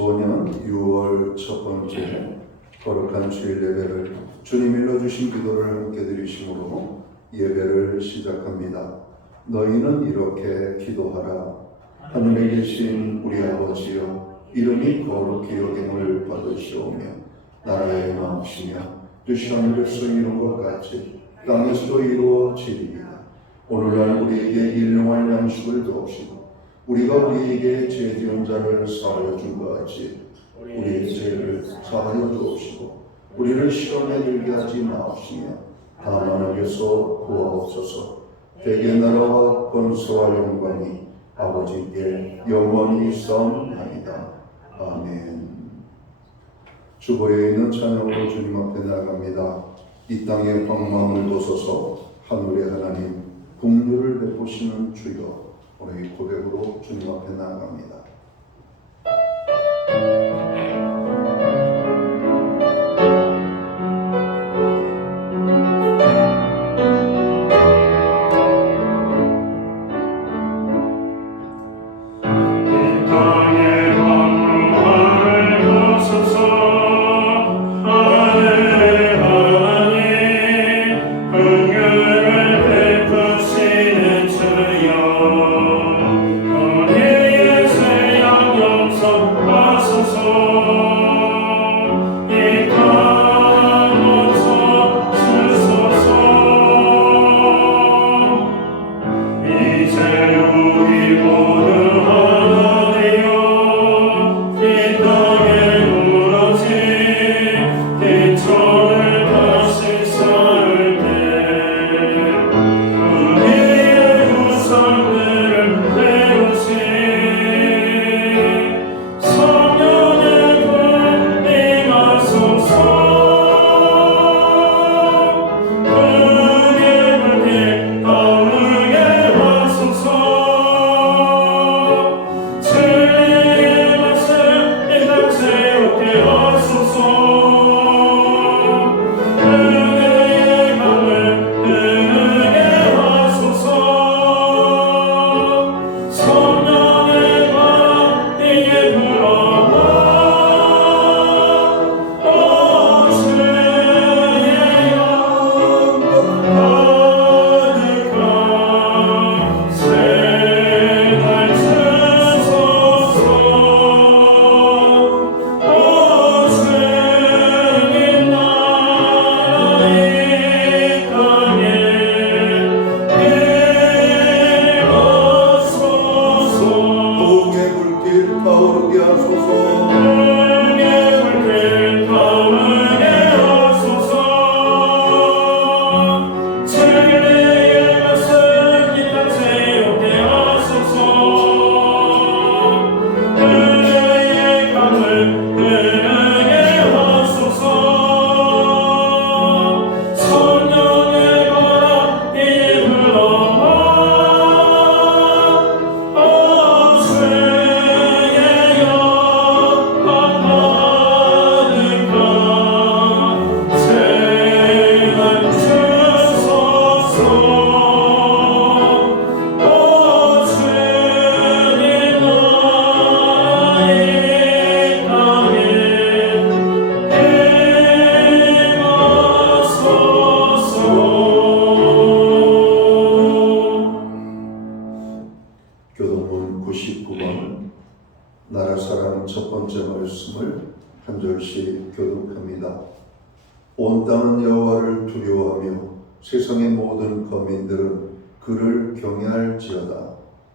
2025년 6월 첫 번째 거룩한 주일 예배를 주님 일러주신 기도를 함께 드리심으로 예배를 시작합니다. 너희는 이렇게 기도하라. 하늘에 계신 우리 아버지여, 이름이 거룩히 여김을 받으시오며 나라의 마음이시며 뜻이 하늘에서 이룬 것 같이 땅에서도 이루어지리이다. 오늘날 우리에게 일용할 양식을 주옵시고 우리가 우리에게 죄 지은 자를 사하여 준 것 같이 우리의 죄를 사하여 주옵시고 우리를 시험에 들게 하지 마옵시며 다만 악에서 구하옵소서. 대개 나라와 권세와 영광이 아버지께 영원히 있사옵나이다. 아멘. 주보에 있는 찬양으로 주님 앞에 나아갑니다. 이 땅에 방망을 돋소서. 하늘의 하나님 긍휼을 베푸시는 주여, 오늘 이 고백으로 주님 앞에 나아갑니다. 교동문 99번 나라사랑 첫 번째 말씀을 한 절씩 교독합니다. 온 땅은 여호와를 두려워하며 세상의 모든 거민들은 그를 경외할지어다.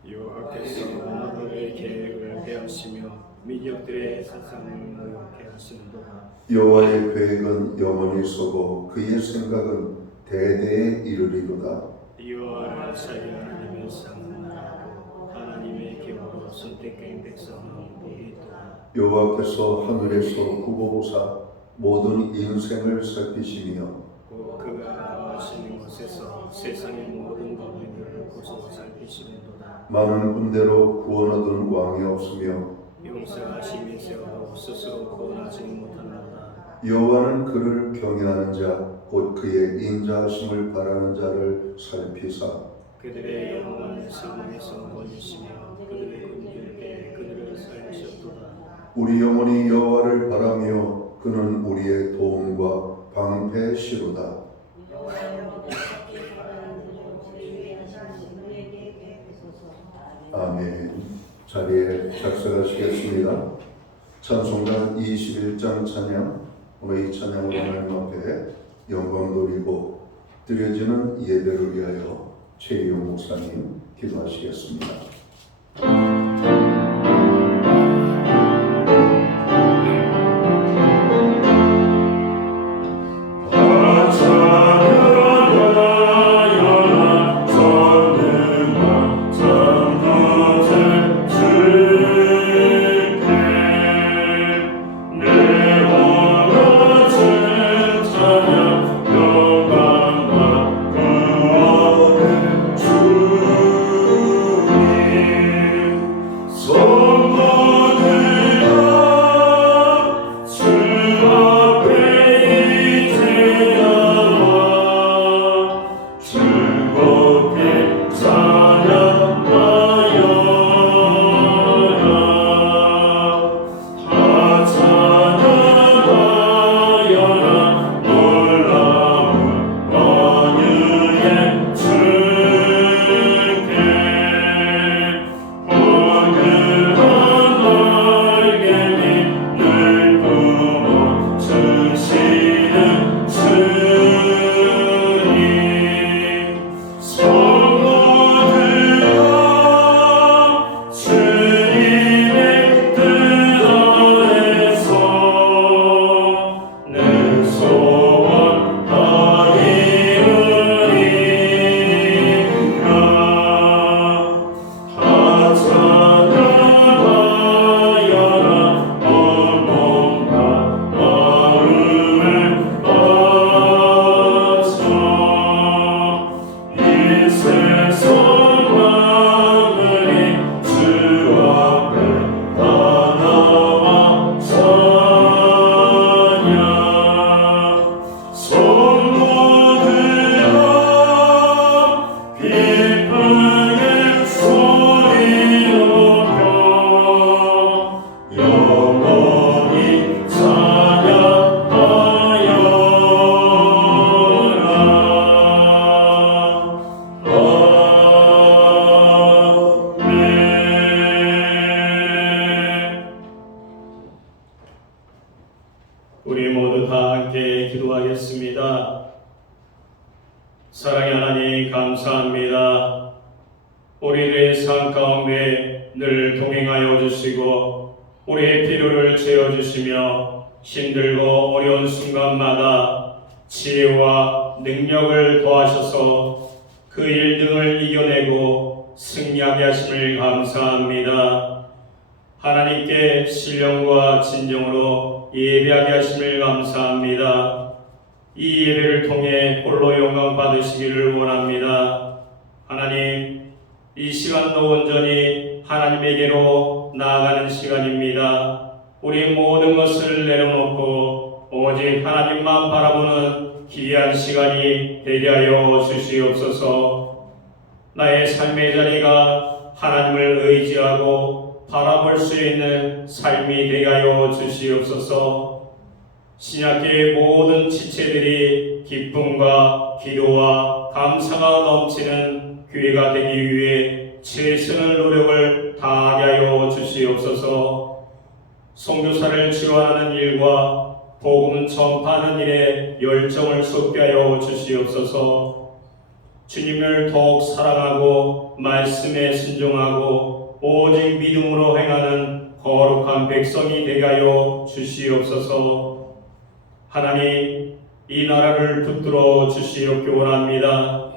여호와께서 만화들의 계획을 배하시며 민족들의 사상을 모욕해 하시는도다. 여호와의 계획은 영원히 서고 그의 생각은 대대에 이르리로다. 여호와를 살려하나님의 상나라고 하나님의 기업으로 선택된 백성은 복이 있도다. 여호와께서 하늘에서 구보보사 모든 인생을 살피시며 그가 거하시는 곳에서 세상의 모든 거민들을 고소 살피시는도다. 많은 군대로 구원 얻은 왕이 없으며 용서하심이 세워도 스스로 구원하지 못하노라. 여호와는 그를 경외하는 자 곧 그의 인자하심을 바라는 자를 살피사 그들의 영혼을 사망에서 건지시며 그들의 군주에게 그들을 살리셨도다. 우리 영혼이 여호와를 바라며 그는 우리의 도움과 방패시로다. 아멘. 자리에 작성하시겠습니다. 찬송가 21장 찬양. 오늘 이 찬양을 하나님 앞에 영광 돌리고 드려지는 예배를 위하여 최희용 목사님 기도하시겠습니다. 우리 모두 다 함께 기도하겠습니다. 사랑의 하나님 감사합니다. 우리들의 삶 가운데 늘 동행하여 주시고 우리의 필요를 채워주시며 힘들고 어려운 순간마다 지혜와 능력을 더하셔서 그 일들을 이겨내고 승리하게 하심을 감사합니다. 하나님께 신령과 진정으로 예배하게 하심을 감사합니다. 이 예배를 통해 홀로 영광 받으시기를 원합니다. 하나님, 이 시간도 온전히 하나님에게로 나아가는 시간입니다. 우리 모든 것을 내려놓고 오직 하나님만 바라보는 귀한 시간이 되게 하여 주시옵소서. 나의 삶의 자리가 하나님을 의지하고 바라볼 수 있는 삶이 되게 하여 주시옵소서. 신약계의 모든 지체들이 기쁨과 기도와 감사가 넘치는 교회가 되기 위해 최선의 노력을 다하게 하여 주시옵소서. 선교사를 지원하는 일과 복음 전파하는 일에 열정을 쏟게 하여 주시옵소서. 주님을 더욱 사랑하고 말씀에 순종하고 오직 믿음으로 행하는 거룩한 백성이 되게 하여 주시옵소서. 하나님, 이 나라를 붙들어 주시옵기 원합니다.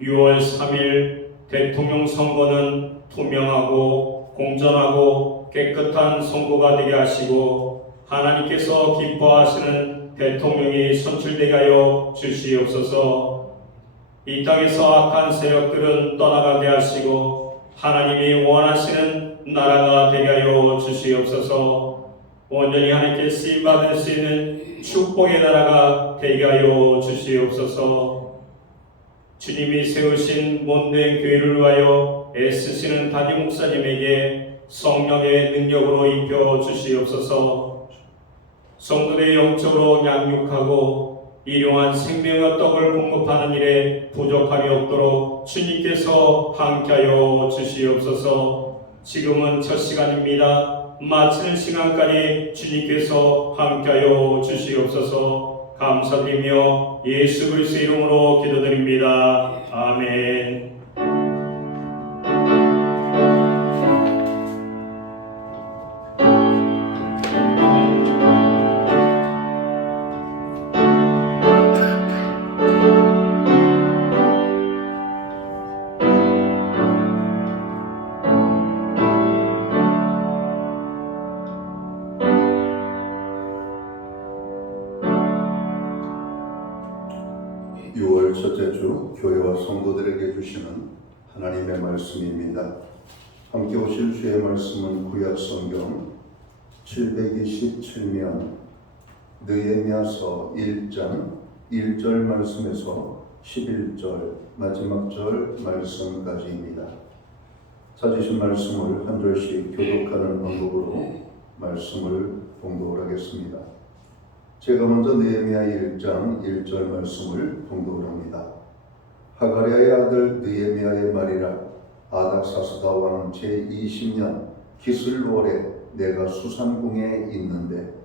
6월 3일 대통령 선거는 투명하고 공정하고 깨끗한 선거가 되게 하시고 하나님께서 기뻐하시는 대통령이 선출되게 하여 주시옵소서. 이 땅에서 악한 세력들은 떠나가게 하시고 하나님이 원하시는 나라가 되게 하여 주시옵소서. 온전히 하나님께 쓰임받을 수 있는 축복의 나라가 되게 하여 주시옵소서. 주님이 세우신 몸된 교회를 위하여 애쓰시는 담임 목사님에게 성령의 능력으로 입혀 주시옵소서. 성도들의 영적으로 양육하고 일용한 생명의 떡을 공급하는 일에 부족함이 없도록 주님께서 함께하여 주시옵소서. 지금은 첫 시간입니다. 마치는 시간까지 주님께서 함께하여 주시옵소서. 감사드리며 예수 그리스도의 이름으로 기도드립니다. 아멘. 6월 첫째 주 교회와 성도들에게 주시는 하나님의 말씀입니다. 함께 오실 주의 말씀은 구약 성경 727면 느헤미야서 1장 1절 말씀에서 11절 마지막 절 말씀까지입니다. 찾으신 말씀을 한 절씩 교독하는 방법으로 말씀을 봉독을 하겠습니다. 제가 먼저 느헤미야 1장 1절 말씀을 봉독을 합니다. 하가랴의 아들 느헤미야의 말이라. 아닥사스다 왕 제20년 기슬월에 내가 수산궁에 있는데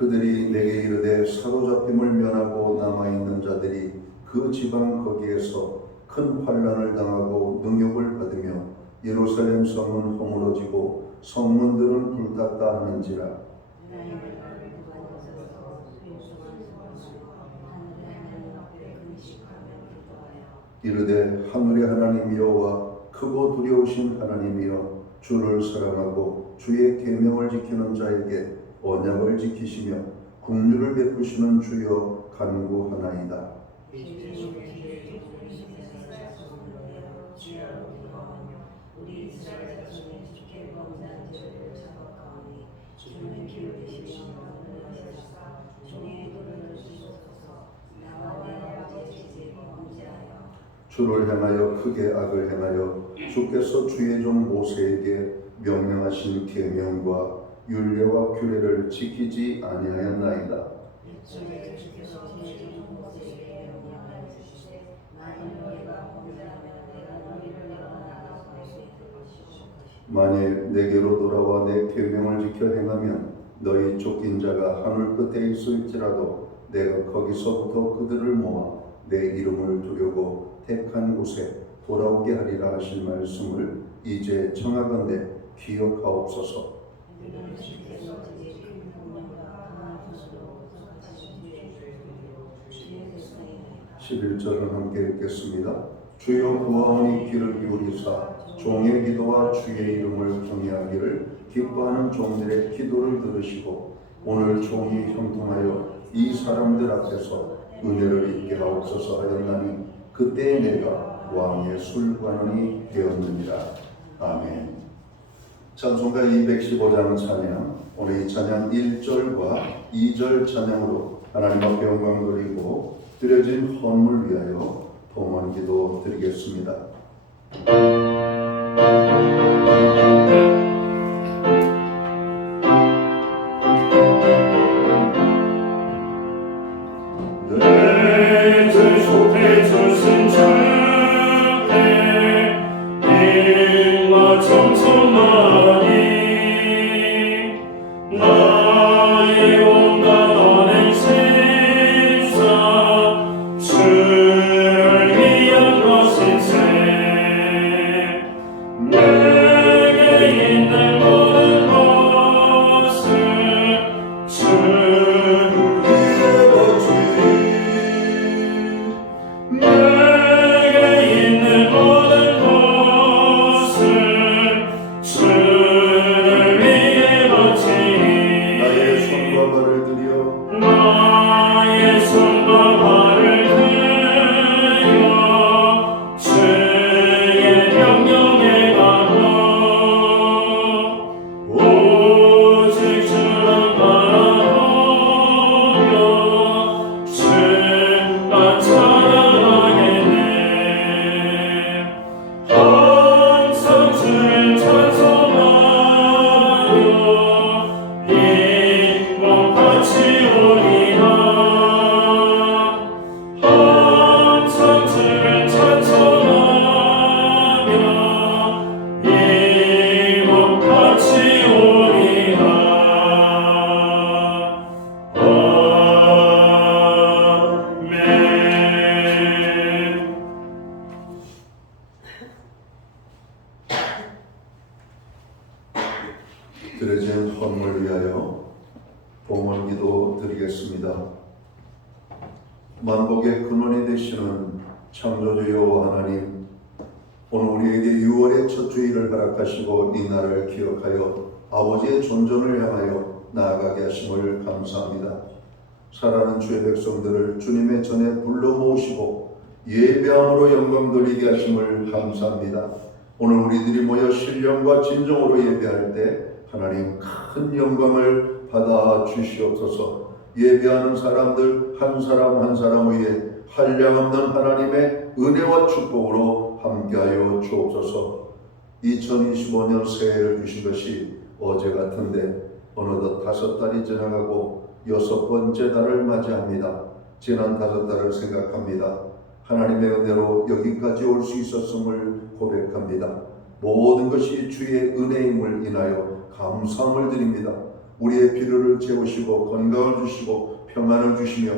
그들이 내게 이르되 사로잡힘을 면하고 남아있는 자들이 그 지방 거기에서 큰 환난을 당하고 능욕을 받으며 예루살렘 성은 허물어지고 성문들은 불탔다 하는지라. 이르되 하늘의 하나님 여호와 크고 두려우신 하나님이여 주를 사랑하고 주의 계명을 지키는 자에게 언약을 지키시며 긍휼을 베푸시는 주여 간구하나이다. 주를 향하여 크게 악을 행하여 주께서 주의 종 모세에게 명령하신 계명과 율례와 규례를 지키지 아니하였나이다. 만일 내게로 돌아와 내 계명을 지켜 행하면 너희 쫓긴 자가 하늘 끝에 있을지라도 내가 거기서부터 그들을 모아 내 이름을 두려고 택한 곳에 돌아오게 하리라 하신 말씀을 이제 청하건대 기억하옵소서. 11절을 함께 읽겠습니다. 주여 구하오니 귀를 기울이사 종의 기도와 주의 이름을 경외하기를 기뻐하는 종들의 기도를 들으시고 오늘 종이 형통하여 이 사람들 앞에서 은혜를 입게 하옵소서 하였나니 그때 내가 왕의 술관원이 되었느니라. 아멘. 찬송가 215장 찬양, 오늘 이 찬양 1절과 2절 찬양으로 하나님 앞에 영광 드리고 드려진 헌물 위하여 봉헌 기도 드리겠습니다. 만복의 근원이 되시는 창조주 여호와 하나님, 오늘 우리에게 6월의 첫 주일을 허락하시고 이 날을 기억하여 아버지의 존전을 향하여 나아가게 하심을 감사합니다. 사랑하는 주의 백성들을 주님의 전에 불러 모으시고 예배함으로 영광 돌리게 하심을 감사합니다. 오늘 우리들이 모여 신령과 진정으로 예배할 때 하나님 큰 영광을 받아 주시옵소서. 예배하는 사람들 한 사람 한 사람 위에 한량없는 하나님의 은혜와 축복으로 함께하여 주옵소서. 2025년 새해를 주신 것이 어제 같은데 어느덧 5달이 지나가고 6번째 달을 맞이합니다. 지난 5달을 생각합니다. 하나님의 은혜로 여기까지 올 수 있었음을 고백합니다. 모든 것이 주의 은혜임을 인하여 감사함을 드립니다. 우리의 필요를 채우시고 건강을 주시고 평안을 주시며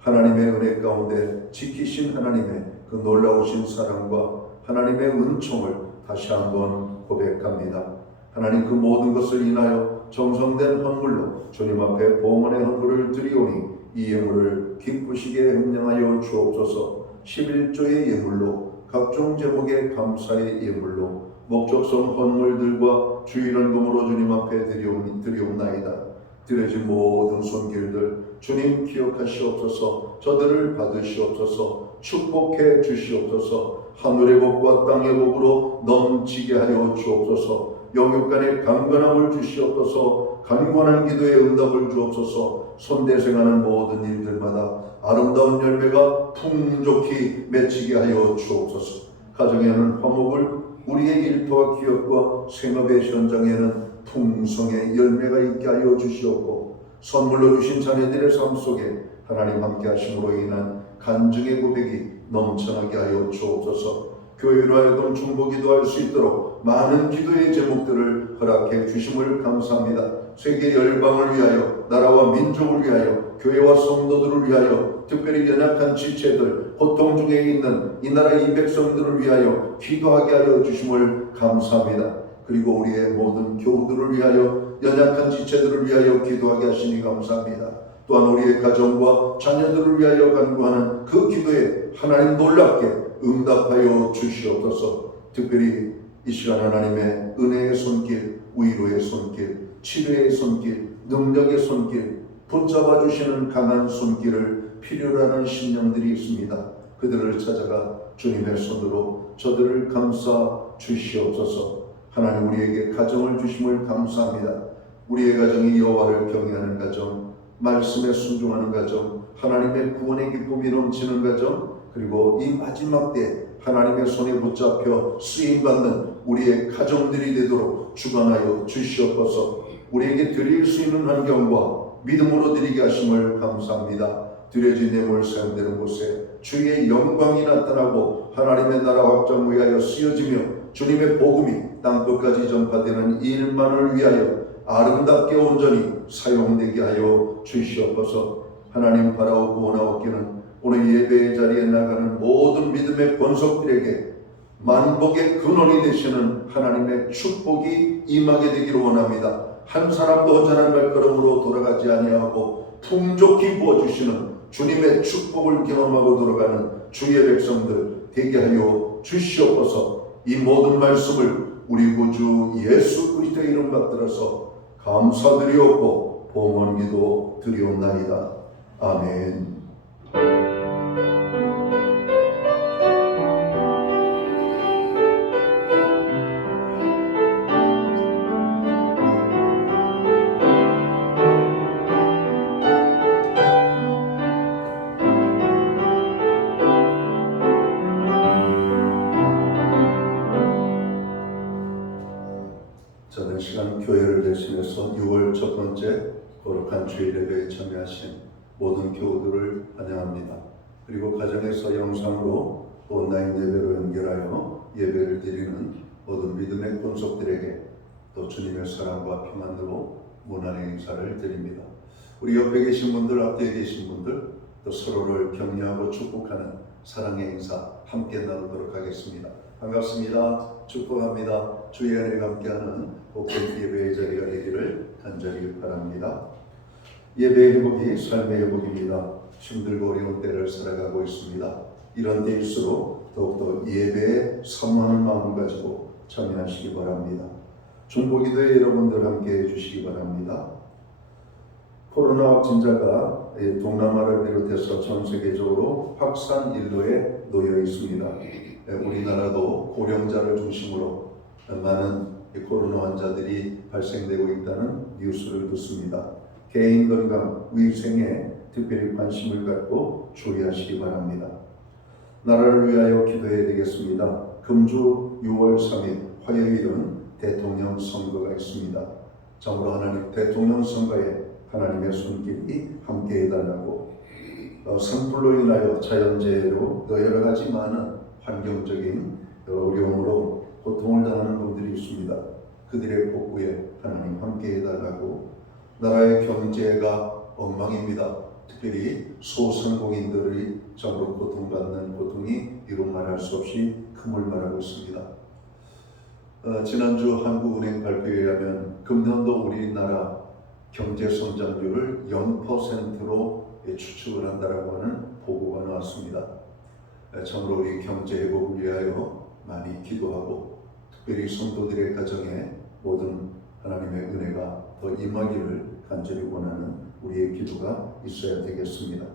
하나님의 은혜 가운데 지키신 하나님의 그 놀라우신 사랑과 하나님의 은총을 다시 한번 고백합니다. 하나님 그 모든 것을 인하여 정성된 헌물로 주님 앞에 봉헌의 헌물을 드리오니 이 예물을 기쁘시게 행령하여 주옵소서. 11조의 예물로 각종 제목의 감사의 예물로 목적성 헌물들과 주일헌금으로 주님 앞에 드리옵나이다. 드려진 모든 손길들 주님 기억하시옵소서. 저들을 받으시옵소서. 축복해 주시옵소서. 하늘의 복과 땅의 복으로 넘치게 하여 주옵소서. 영육간의 강건함을 주시옵소서. 강건한 기도에 응답을 주옵소서. 손대생하는 모든 일들마다 아름다운 열매가 풍족히 맺히게 하여 주옵소서. 가정에는 화목을, 우리의 일터와 기업과 생업의 현장에는 풍성의 열매가 있게 하여 주시옵고, 선물로 주신 자녀들의 삶 속에 하나님 함께 하심으로 인한 간증의 고백이 넘쳐나게 하여 주옵소서. 교회로 하여금 중보기도할 수 있도록 많은 기도의 제목들을 허락해 주심을 감사합니다. 세계 열방을 위하여, 나라와 민족을 위하여, 교회와 성도들을 위하여, 특별히 연약한 지체들, 고통 중에 있는 이 나라 이 백성들을 위하여 기도하게 하여 주심을 감사합니다. 그리고 우리의 모든 교우들을 위하여, 연약한 지체들을 위하여 기도하게 하시니 감사합니다. 또한 우리의 가정과 자녀들을 위하여 간구하는 그 기도에 하나님 놀랍게 응답하여 주시옵소서. 특별히 이 시간 하나님의 은혜의 손길, 위로의 손길, 치료의 손길, 능력의 손길, 붙잡아 주시는 강한 손길을 필요로 하는 심령들이 있습니다. 그들을 찾아가 주님의 손으로 저들을 감싸 주시옵소서. 하나님 우리에게 가정을 주심을 감사합니다. 우리의 가정이 여호와를 경외하는 가정, 말씀에 순종하는 가정, 하나님의 구원의 기쁨이 넘치는 가정, 그리고 이 마지막 때 하나님의 손에 붙잡혀 쓰임받는 우리의 가정들이 되도록 주관하여 주시옵소서. 우리에게 드릴 수 있는 환경과 믿음으로 드리게 하심을 감사합니다. 드려진 예물 사용되는 곳에 주의 영광이 나타나고 하나님의 나라 확장 위하여 쓰여지며 주님의 복음이 땅끝까지 전파되는 일만을 위하여 아름답게 온전히 사용되게 하여 주시옵소서. 하나님 바라고 구원하옵기는 오늘 예배의 자리에 나가는 모든 믿음의 권속들에게 만복의 근원이 되시는 하나님의 축복이 임하게 되기를 원합니다. 한 사람도 허전한 발걸음으로 돌아가지 아니하고 풍족히 부어주시는 주님의 축복을 경험하고 돌아가는 주의 백성들 되게 하여 주시옵소서. 이 모든 말씀을 우리 구주 예수 그리스도의 이름 받들어서 감사드리옵고 봉헌기도 드리옵나이다. 아멘. 저는 시간 교회를 대신해서 6월 첫 번째 거룩한 주일 예배에 참여하신 모든 교우들을 환영합니다. 그리고 가정에서 영상으로 온라인 예배로 연결하여 예배를 드리는 모든 믿음의 권속들에게 또 주님의 사랑과 평안으로 문안의 인사를 드립니다. 우리 옆에 계신 분들, 앞에 계신 분들, 또 서로를 격려하고 축복하는 사랑의 인사 함께 나누도록 하겠습니다. 반갑습니다. 축복합니다. 주의 은혜가 함께하는 복된 예배의 자리가 되기를 간절히 바랍니다. 예배의 회복이 삶의 회복입니다. 힘들고 어려운 때를 살아가고 있습니다. 이런 때일수록 더욱더 예배에 사모하는 마음을 가지고 참여하시기 바랍니다. 중보기도에 여러분들 함께 해주시기 바랍니다. 코로나 확진자가 동남아를 비롯해서 전 세계적으로 확산 일로에 놓여 있습니다. 우리나라도 고령자를 중심으로 많은 코로나 환자들이 발생되고 있다는 뉴스를 듣습니다. 개인 건강, 위생에 특별히 관심을 갖고 주의하시기 바랍니다. 나라를 위하여 기도해야 되겠습니다. 금주 6월 3일 화요일은 대통령 선거가 있습니다. 참으로 하나님 대통령 선거에 하나님의 손길이 함께 해달라고 산불로 인하여 자연재해로 여러 가지 많은 환경적인 어려움으로 고통을 당하는 분들이 있습니다. 그들의 복구에 하나님 함께 해달라고 나라의 경제가 엉망입니다. 특별히 소상공인들이 참으로 고통받는 고통이 이루 말할 수 없이 금을 말하고 있습니다. 지난주 한국은행 발표에 의하면 금년도 우리나라 경제 성장률을 0%로 추측을 한다라고 하는 보고가 나왔습니다. 참으로 우리 경제 회복을 위하여 많이 기도하고 특별히 성도들의 가정에 모든 하나님의 은혜가 더 임하기를 간절히 원하는 우리의 기도가 있어야 되겠습니다.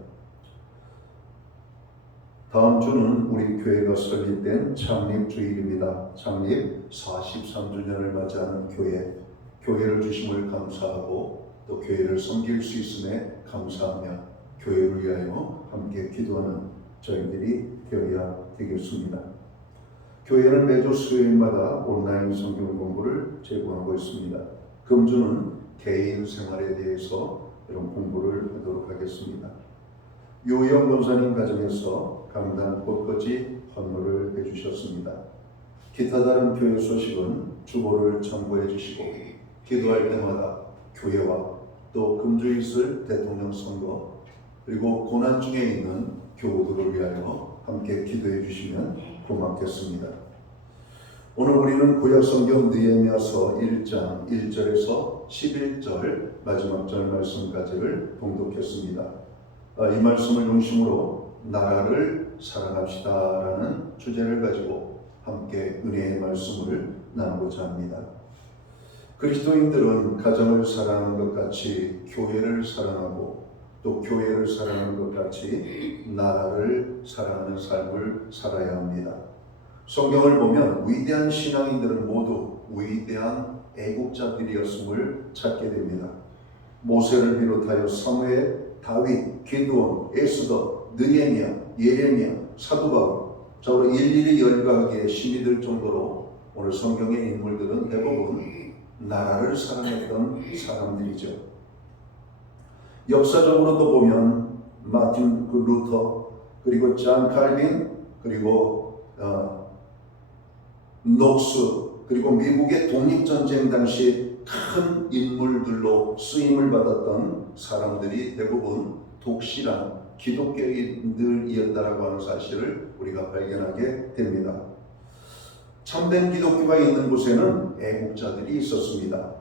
다음 주는 우리 교회가 설립된 창립주일입니다. 창립 43주년을 맞이하는 교회를 주심을 감사하고 또 교회를 섬길 수 있음에 감사하며 교회를 위하여 함께 기도하는 저희들이 되어야 되겠습니다. 교회는 매주 수요일마다 온라인 성경 공부를 제공하고 있습니다. 금주는 개인 생활에 대해서 이런 공부를 하도록 하겠습니다. 유영 권사님 가정에서 강단 꽃꽂이 헌물을 해주셨습니다. 기타 다른 교회 소식은 주보를 참고해 주시고 기도할 때마다 교회와 또 금주에 있을 대통령 선거 그리고 고난 중에 있는 교우들을 위하여 함께 기도해 주시면 고맙겠습니다. 오늘 우리는 구약성경 느헤미야서 1장 1절에서 11절 마지막 절 말씀까지를 봉독했습니다. 이 말씀을 중심으로 나라를 사랑합시다라는 주제를 가지고 함께 은혜의 말씀을 나누고자 합니다. 그리스도인들은 가정을 사랑하는 것 같이 교회를 사랑하고 또 교회를 사랑하는 것 같이 나라를 사랑하는 삶을 살아야 합니다. 성경을 보면 위대한 신앙인들은 모두 위대한 애국자들이었음을 찾게 됩니다. 모세를 비롯하여 사무엘, 다윗, 기드온, 에스더, 느헤미야, 예레미야, 사도 바울, 저로 일일이 열거하기에 힘이 들 정도로 오늘 성경의 인물들은 대부분 나라를 사랑했던 사람들이죠. 역사적으로도 보면 마틴 루터, 그리고 잔 칼빈, 그리고 녹스, 그리고 미국의 독립전쟁 당시 큰 인물들로 쓰임을 받았던 사람들이 대부분 독실한 기독교인들이었다라고 하는 사실을 우리가 발견하게 됩니다. 참된 기독교가 있는 곳에는 애국자들이 있었습니다.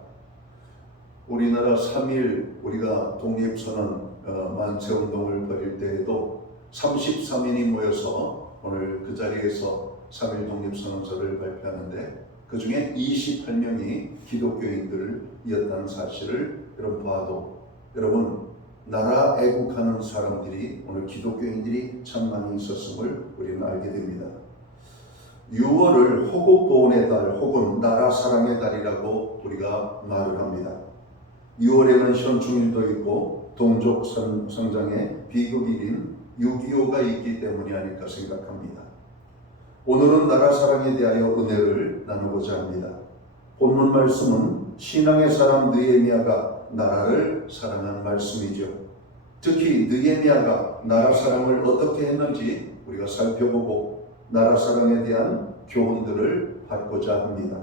우리나라 3.1 우리가 독립선언 만세운동을 벌일 때에도 33인이 모여서 오늘 그 자리에서 3.1 독립선언서를 발표하는데 그 중에 28명이 기독교인들이었다는 사실을 여러분 봐도 여러분 나라 애국하는 사람들이 오늘 기독교인들이 참 많이 있었음을 우리는 알게 됩니다. 6월을 호국보훈의 달 혹은 나라 사랑의 달이라고 우리가 말을 합니다. 6월에는 현충일도 있고 동족 성장의 비극일인 6.25가 있기 때문이 아닐까 생각합니다. 오늘은 나라 사랑에 대하여 은혜를 나누고자 합니다. 본문 말씀은 신앙의 사람 느헤미야가 나라를 사랑한 말씀이죠. 특히 느헤미야가 나라 사랑을 어떻게 했는지 우리가 살펴보고 나라 사랑에 대한 교훈들을 받고자 합니다.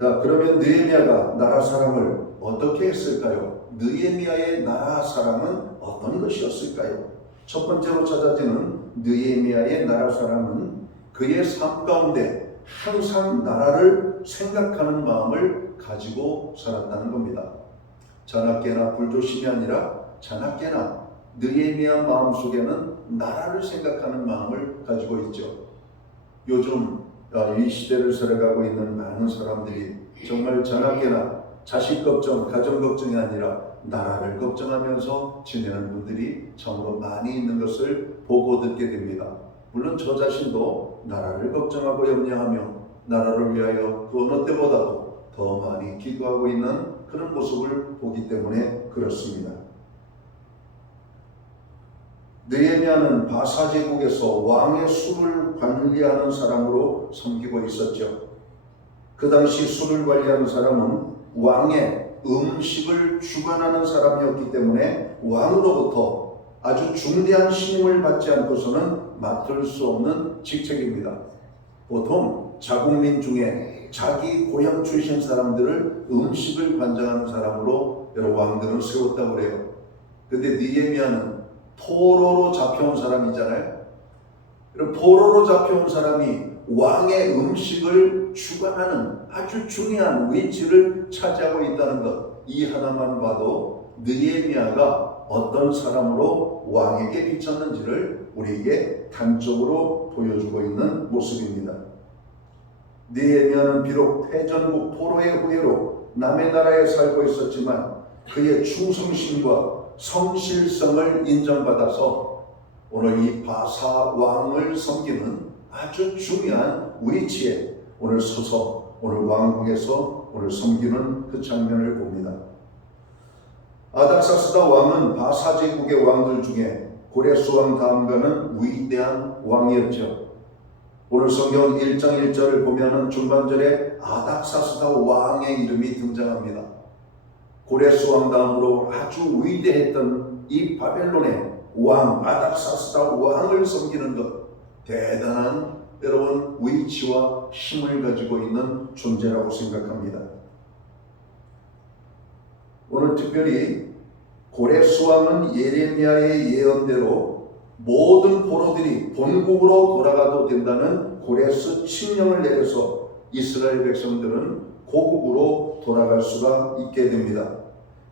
자, 그러면 느헤미야가 나라 사랑을 어떻게 했을까요? 느헤미야의 나라 사랑은 어떤 것이었을까요? 첫 번째로 찾아지는 느헤미야의 나라 사랑은 그의 삶 가운데 항상 나라를 생각하는 마음을 가지고 살았다는 겁니다. 자나깨나 불조심이 아니라 자나깨나 느헤미야 마음속에는 나라를 생각하는 마음을 가지고 있죠. 요즘 이 시대를 살아가고 있는 많은 사람들이 정말 자나깨나 자식 걱정, 가정 걱정이 아니라 나라를 걱정하면서 지내는 분들이 참으로 많이 있는 것을 보고 듣게 됩니다. 물론 저 자신도 나라를 걱정하고 염려하며 나라를 위하여 그 어느 때보다도 더 많이 기도하고 있는 그런 모습을 보기 때문에 그렇습니다. 느헤미야는 바사 제국에서 왕의 술을 관리하는 사람으로 섬기고 있었죠. 그 당시 술을 관리하는 사람은 왕의 음식을 주관하는 사람이었기 때문에 왕으로부터 아주 중대한 신임을 받지 않고서는 맡을 수 없는 직책입니다. 보통 자국민 중에 자기 고향 출신 사람들을 음식을 관장하는 사람으로 여러 왕들은 세웠다고 그래요. 근데 느헤미야는 포로로 잡혀온 사람이잖아요. 그럼 포로로 잡혀온 사람이 왕의 음식을 주관하는 아주 중요한 위치를 차지하고 있다는 것, 이 하나만 봐도 느헤미야가 어떤 사람으로 왕에게 비쳤는지를 우리에게 단적으로 보여주고 있는 모습입니다. 느헤미야는 비록 패전국 포로의 후예로 남의 나라에 살고 있었지만 그의 충성심과 성실성을 인정받아서 오늘 이 바사 왕을 섬기는 아주 중요한 위치에 오늘 서서 오늘 왕궁에서 오늘 섬기는 그 장면을 봅니다. 아닥사스다 왕은 바사 제국의 왕들 중에 고레스 왕 다음가는 위대한 왕이었죠. 오늘 성경 1장 1절을 보면은 중반절에 아닥사스다 왕의 이름이 등장합니다. 고레스 왕 다음으로 아주 위대했던 이 바벨론의 왕 아닥사스다 왕을 섬기는 것, 대단한 여러분 위치와 힘을 가지고 있는 존재라고 생각합니다. 오늘 특별히 고레스 왕은 예레미야의 예언대로 모든 포로들이 본국으로 돌아가도 된다는 고레스 칙령을 내려서 이스라엘 백성들은 고국으로 돌아갈 수가 있게 됩니다.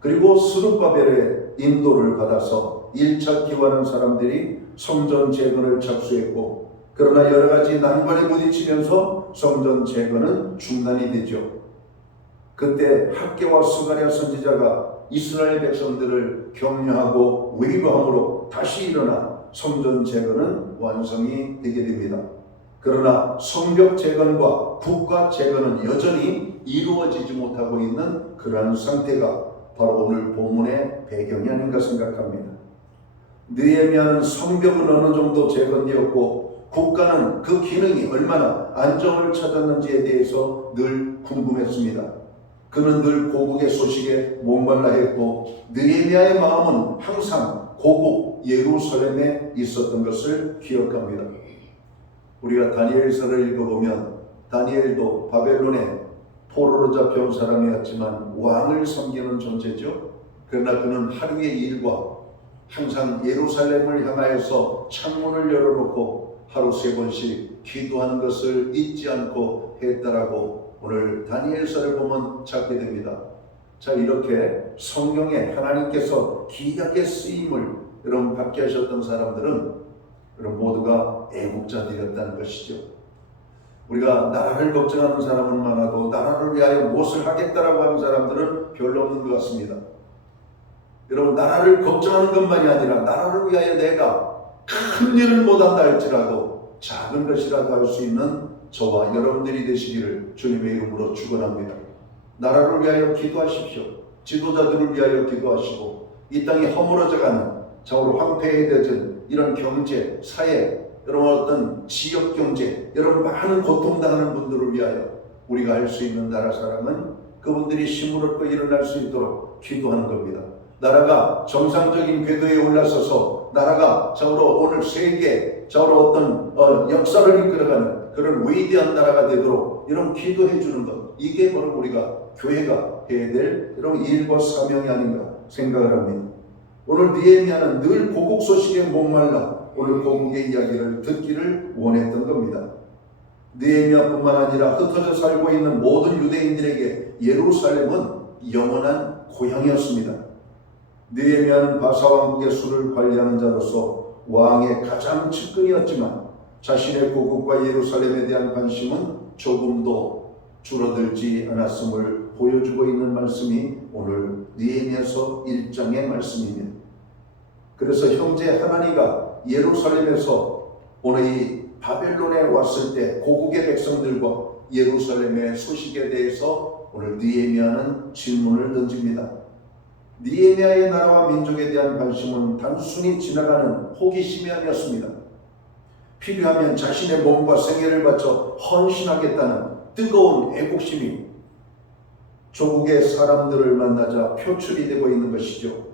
그리고 스룹바벨의 인도를 받아서 1차 기원한 사람들이 성전 재건을 착수했고, 그러나 여러 가지 난관에 부딪히면서 성전 재건은 중단이 되죠. 그때 학개와 스가랴 선지자가 이스라엘 백성들을 격려하고 위로함으로 다시 일어나 성전 재건은 완성이 되게 됩니다. 그러나 성벽 재건과 국가 재건은 여전히 이루어지지 못하고 있는 그러한 상태가 바로 오늘 본문의 배경이 아닌가 생각합니다. 느헤미야는 성벽은 어느 정도 재건되었고 국가는 그 기능이 얼마나 안정을 찾았는지에 대해서 늘 궁금했습니다. 그는 늘 고국의 소식에 목말라 했고 느헤미야의 마음은 항상 고국 예루살렘에 있었던 것을 기억합니다. 우리가 다니엘서를 읽어보면 다니엘도 바벨론에 포로로 잡혀온 사람이었지만 왕을 섬기는 존재죠. 그러나 그는 하루의 일과 항상 예루살렘을 향하여서 창문을 열어놓고 하루 3번씩 기도하는 것을 잊지 않고 했다라고 오늘 다니엘서를 보면 찾게 됩니다. 자, 이렇게 성경에 하나님께서 귀하게 쓰임을 여러분 받게 하셨던 사람들은 여러분 모두가 애국자들이었다는 것이죠. 우리가 나라를 걱정하는 사람은 많아도 나라를 위하여 무엇을 하겠다라고 하는 사람들은 별로 없는 것 같습니다. 여러분, 나라를 걱정하는 것만이 아니라 나라를 위하여 내가 큰 일을 못한다 할지라도 작은 것이라도 할 수 있는 저와 여러분들이 되시기를 주님의 이름으로 축원합니다. 나라를 위하여 기도하십시오. 지도자들을 위하여 기도하시고 이 땅이 허물어져가는 자우로 황폐해져진 이런 경제, 사회, 여러분 어떤 지역 경제, 여러분 많은 고통당하는 분들을 위하여 우리가 할 수 있는 나라 사랑은 그분들이 힘을 얻고 일어날 수 있도록 기도하는 겁니다. 나라가 정상적인 궤도에 올라서서 나라가 자우로 오늘 세계 자우로 어떤 역사를 이끌어가는 그런 위대한 나라가 되도록 이런 기도해 주는 것, 이게 바로 우리가 교회가 해야 될 이런 일과 사명이 아닌가 생각을 합니다. 오늘 느헤미야는 늘 고국 소식에 목말라 오늘 고국의 이야기를 듣기를 원했던 겁니다. 느헤미야뿐만 아니라 흩어져 살고 있는 모든 유대인들에게 예루살렘은 영원한 고향이었습니다. 느헤미야는 바사 왕국의 수를 관리하는 자로서 왕의 가장 측근이었지만 자신의 고국과 예루살렘에 대한 관심은 조금도 줄어들지 않았음을 보여주고 있는 말씀이 오늘 느헤미야서 1장의 말씀입니다. 그래서 형제 하나니가 예루살렘에서 오늘 이 바벨론에 왔을 때 고국의 백성들과 예루살렘의 소식에 대해서 오늘 느헤미야는 질문을 던집니다. 느헤미야의 나라와 민족에 대한 관심은 단순히 지나가는 호기심이 아니었습니다. 필요하면 자신의 몸과 생애를 바쳐 헌신하겠다는 뜨거운 애국심이 조국의 사람들을 만나자 표출이 되고 있는 것이죠.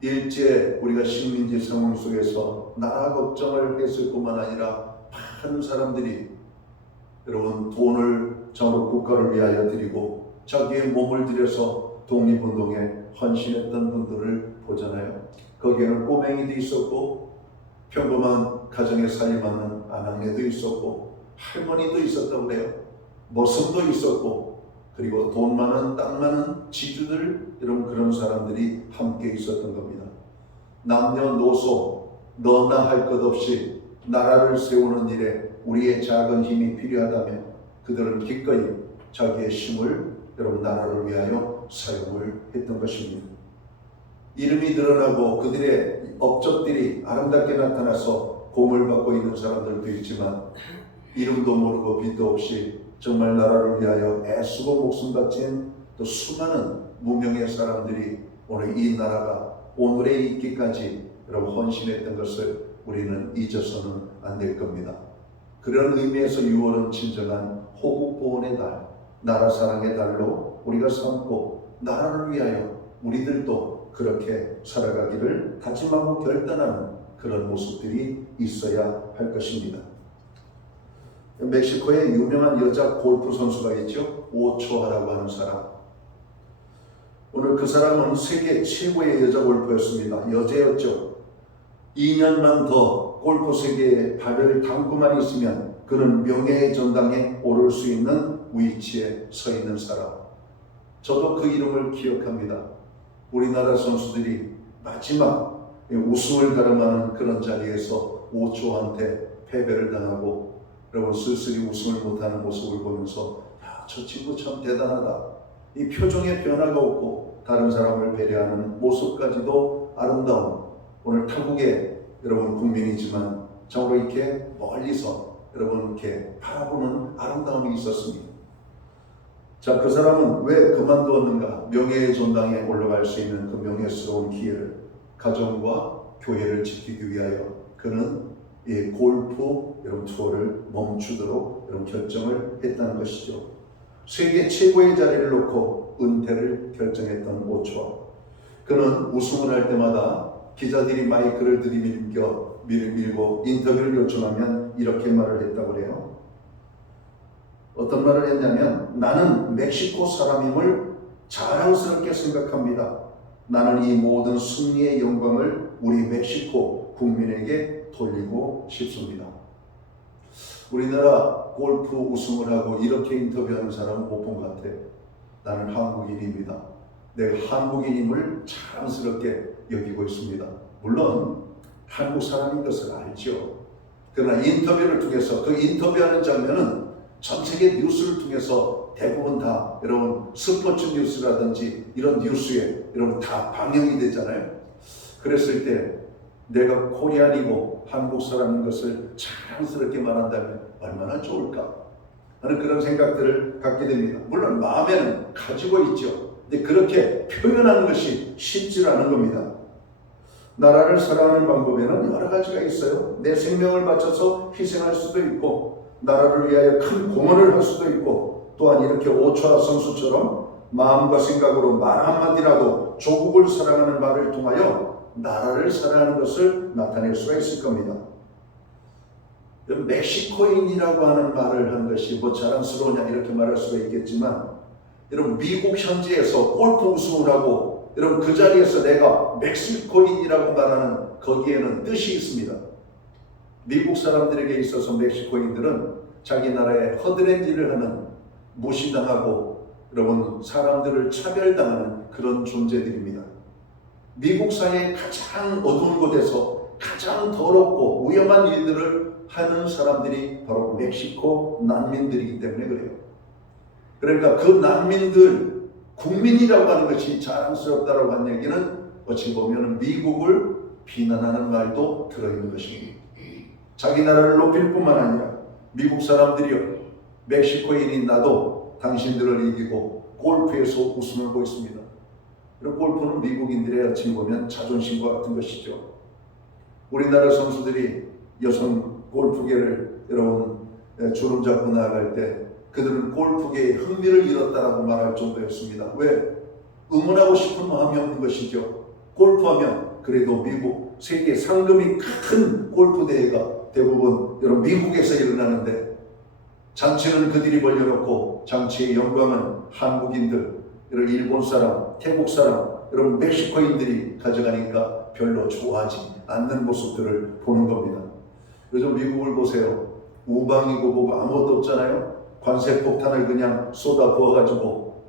일제 우리가 식민지 상황 속에서 나라 걱정을 했을 뿐만 아니라 많은 사람들이 여러분 돈을 정으로 국가를 위하여 드리고 자기의 몸을 들여서 독립운동에 헌신했던 분들을 보잖아요. 거기에는 꼬맹이도 있었고 평범한 가정에 살림하는 아낙네도 있었고 할머니도 있었다고 그래요. 머슴도 있었고 그리고 돈 많은 땅 많은 지주들 이런 그런 사람들이 함께 있었던 겁니다. 남녀노소 너나 할 것 없이 나라를 세우는 일에 우리의 작은 힘이 필요하다면 그들은 기꺼이 자기의 힘을 여러분 나라를 위하여 사용을 했던 것입니다. 이름이 드러나고 그들의 업적들이 아름답게 나타나서 공을 받고 있는 사람들도 있지만 이름도 모르고 빛도 없이 정말 나라를 위하여 애쓰고 목숨 바친 또 수많은 무명의 사람들이 오늘 이 나라가 오늘에 있기까지 여러분 헌신했던 것을 우리는 잊어서는 안 될 겁니다. 그런 의미에서 6월은 진정한 호국보훈의 달, 나라 사랑의 달로 우리가 삼고 나라를 위하여 우리들도 그렇게 살아가기를 다짐하고 결단하는 그런 모습들이 있어야 할 것입니다. 멕시코에 유명한 여자 골프 선수가 있죠. 오초아라고 하는 사람. 오늘 그 사람은 세계 최고의 여자 골퍼였습니다. 여자였죠. 2년만 더 골프 세계에 발을 담고만 있으면 그는 명예의 전당에 오를 수 있는 위치에 서 있는 사람. 저도 그 이름을 기억합니다. 우리나라 선수들이 마지막 우승을 가름하는 그런 자리에서 오초한테 패배를 당하고 여러분 쓸쓸히 우승을 못하는 모습을 보면서 야, 저 친구 참 대단하다. 이 표정에 변화가 없고 다른 사람을 배려하는 모습까지도 아름다운 오늘 타국의 여러분 국민이지만 정말 이렇게 멀리서 여러분 이렇게 바라보는 아름다움이 있었습니다. 자, 그 사람은 왜 그만두었는가? 명예의 전당에 올라갈 수 있는 그 명예스러운 기회를 가정과 교회를 지키기 위하여 그는 이 골프 여러분 투어를 멈추도록 여러분 결정을 했다는 것이죠. 세계 최고의 자리를 놓고 은퇴를 결정했던 오초아. 그는 우승을 할 때마다 기자들이 마이크를 밀고 인터뷰를 요청하면 이렇게 말을 했다고 그래요. 어떤 말을 했냐면 나는 멕시코 사람임을 자랑스럽게 생각합니다. 나는 이 모든 승리의 영광을 우리 멕시코 국민에게 돌리고 싶습니다. 우리나라 골프 우승을 하고 이렇게 인터뷰하는 사람은 못 본 것 같아. 나는 한국인입니다. 내가 한국인임을 자랑스럽게 여기고 있습니다. 물론 한국 사람인 것을 알죠. 그러나 인터뷰를 통해서 그 인터뷰하는 장면은 전 세계 뉴스를 통해서 대부분 다 여러분 스포츠 뉴스라든지 이런 뉴스에 여러분 다 방영이 되잖아요. 그랬을 때 내가 코리안이고 한국 사람인 것을 자랑스럽게 말한다면 얼마나 좋을까 하는 그런 생각들을 갖게 됩니다. 물론 마음에는 가지고 있죠. 근데 그렇게 표현하는 것이 쉽지 않은 겁니다. 나라를 사랑하는 방법에는 여러 가지가 있어요. 내 생명을 바쳐서 희생할 수도 있고 나라를 위하여 큰 공헌을 할 수도 있고 또한 이렇게 오초아 선수처럼 마음과 생각으로 말 한마디라도 조국을 사랑하는 말을 통하여 나라를 사랑하는 것을 나타낼 수가 있을 겁니다. 멕시코인이라고 하는 말을 한 것이 뭐 자랑스러우냐 이렇게 말할 수가 있겠지만 여러분 미국 현지에서 골프 우승을 하고 여러분 그 자리에서 내가 멕시코인이라고 말하는 거기에는 뜻이 있습니다. 미국 사람들에게 있어서 멕시코인들은 자기 나라에 허드렛 일을 하는 무시당하고 여러분 사람들을 차별당하는 그런 존재들입니다. 미국 사회의 가장 어두운 곳에서 가장 더럽고 위험한 일들을 하는 사람들이 바로 멕시코 난민들이기 때문에 그래요. 그러니까 그 난민들 국민이라고 하는 것이 자랑스럽다라고 하는 얘기는 어찌 보면 미국을 비난하는 말도 들어있는 것입니다. 자기 나라를 높일 뿐만 아니라 미국 사람들이요, 멕시코인인 나도 당신들을 이기고 골프에서 우승을 보였습니다. 그리고 골프는 미국인들의 어찌 보면 자존심과 같은 것이죠. 우리나라 선수들이 여성 골프계를 여러분 주름 잡고 나아갈 때 그들은 골프계에 흥미를 잃었다라고 말할 정도였습니다. 왜? 응원하고 싶은 마음이 없는 것이죠. 골프하면 그래도 미국 세계 상금이 큰 골프 대회가 대부분 여러분 미국에서 일어나는데 잔치는 그들이 벌려놓고 잔치의 영광은 한국인들, 여러분 일본 사람, 태국 사람, 여러분 멕시코인들이 가져가니까 별로 좋아하지 않는 모습들을 보는 겁니다. 요즘 미국을 보세요. 우방이고 뭐고 아무것도 없잖아요. 관세 폭탄을 그냥 쏟아 부어가지고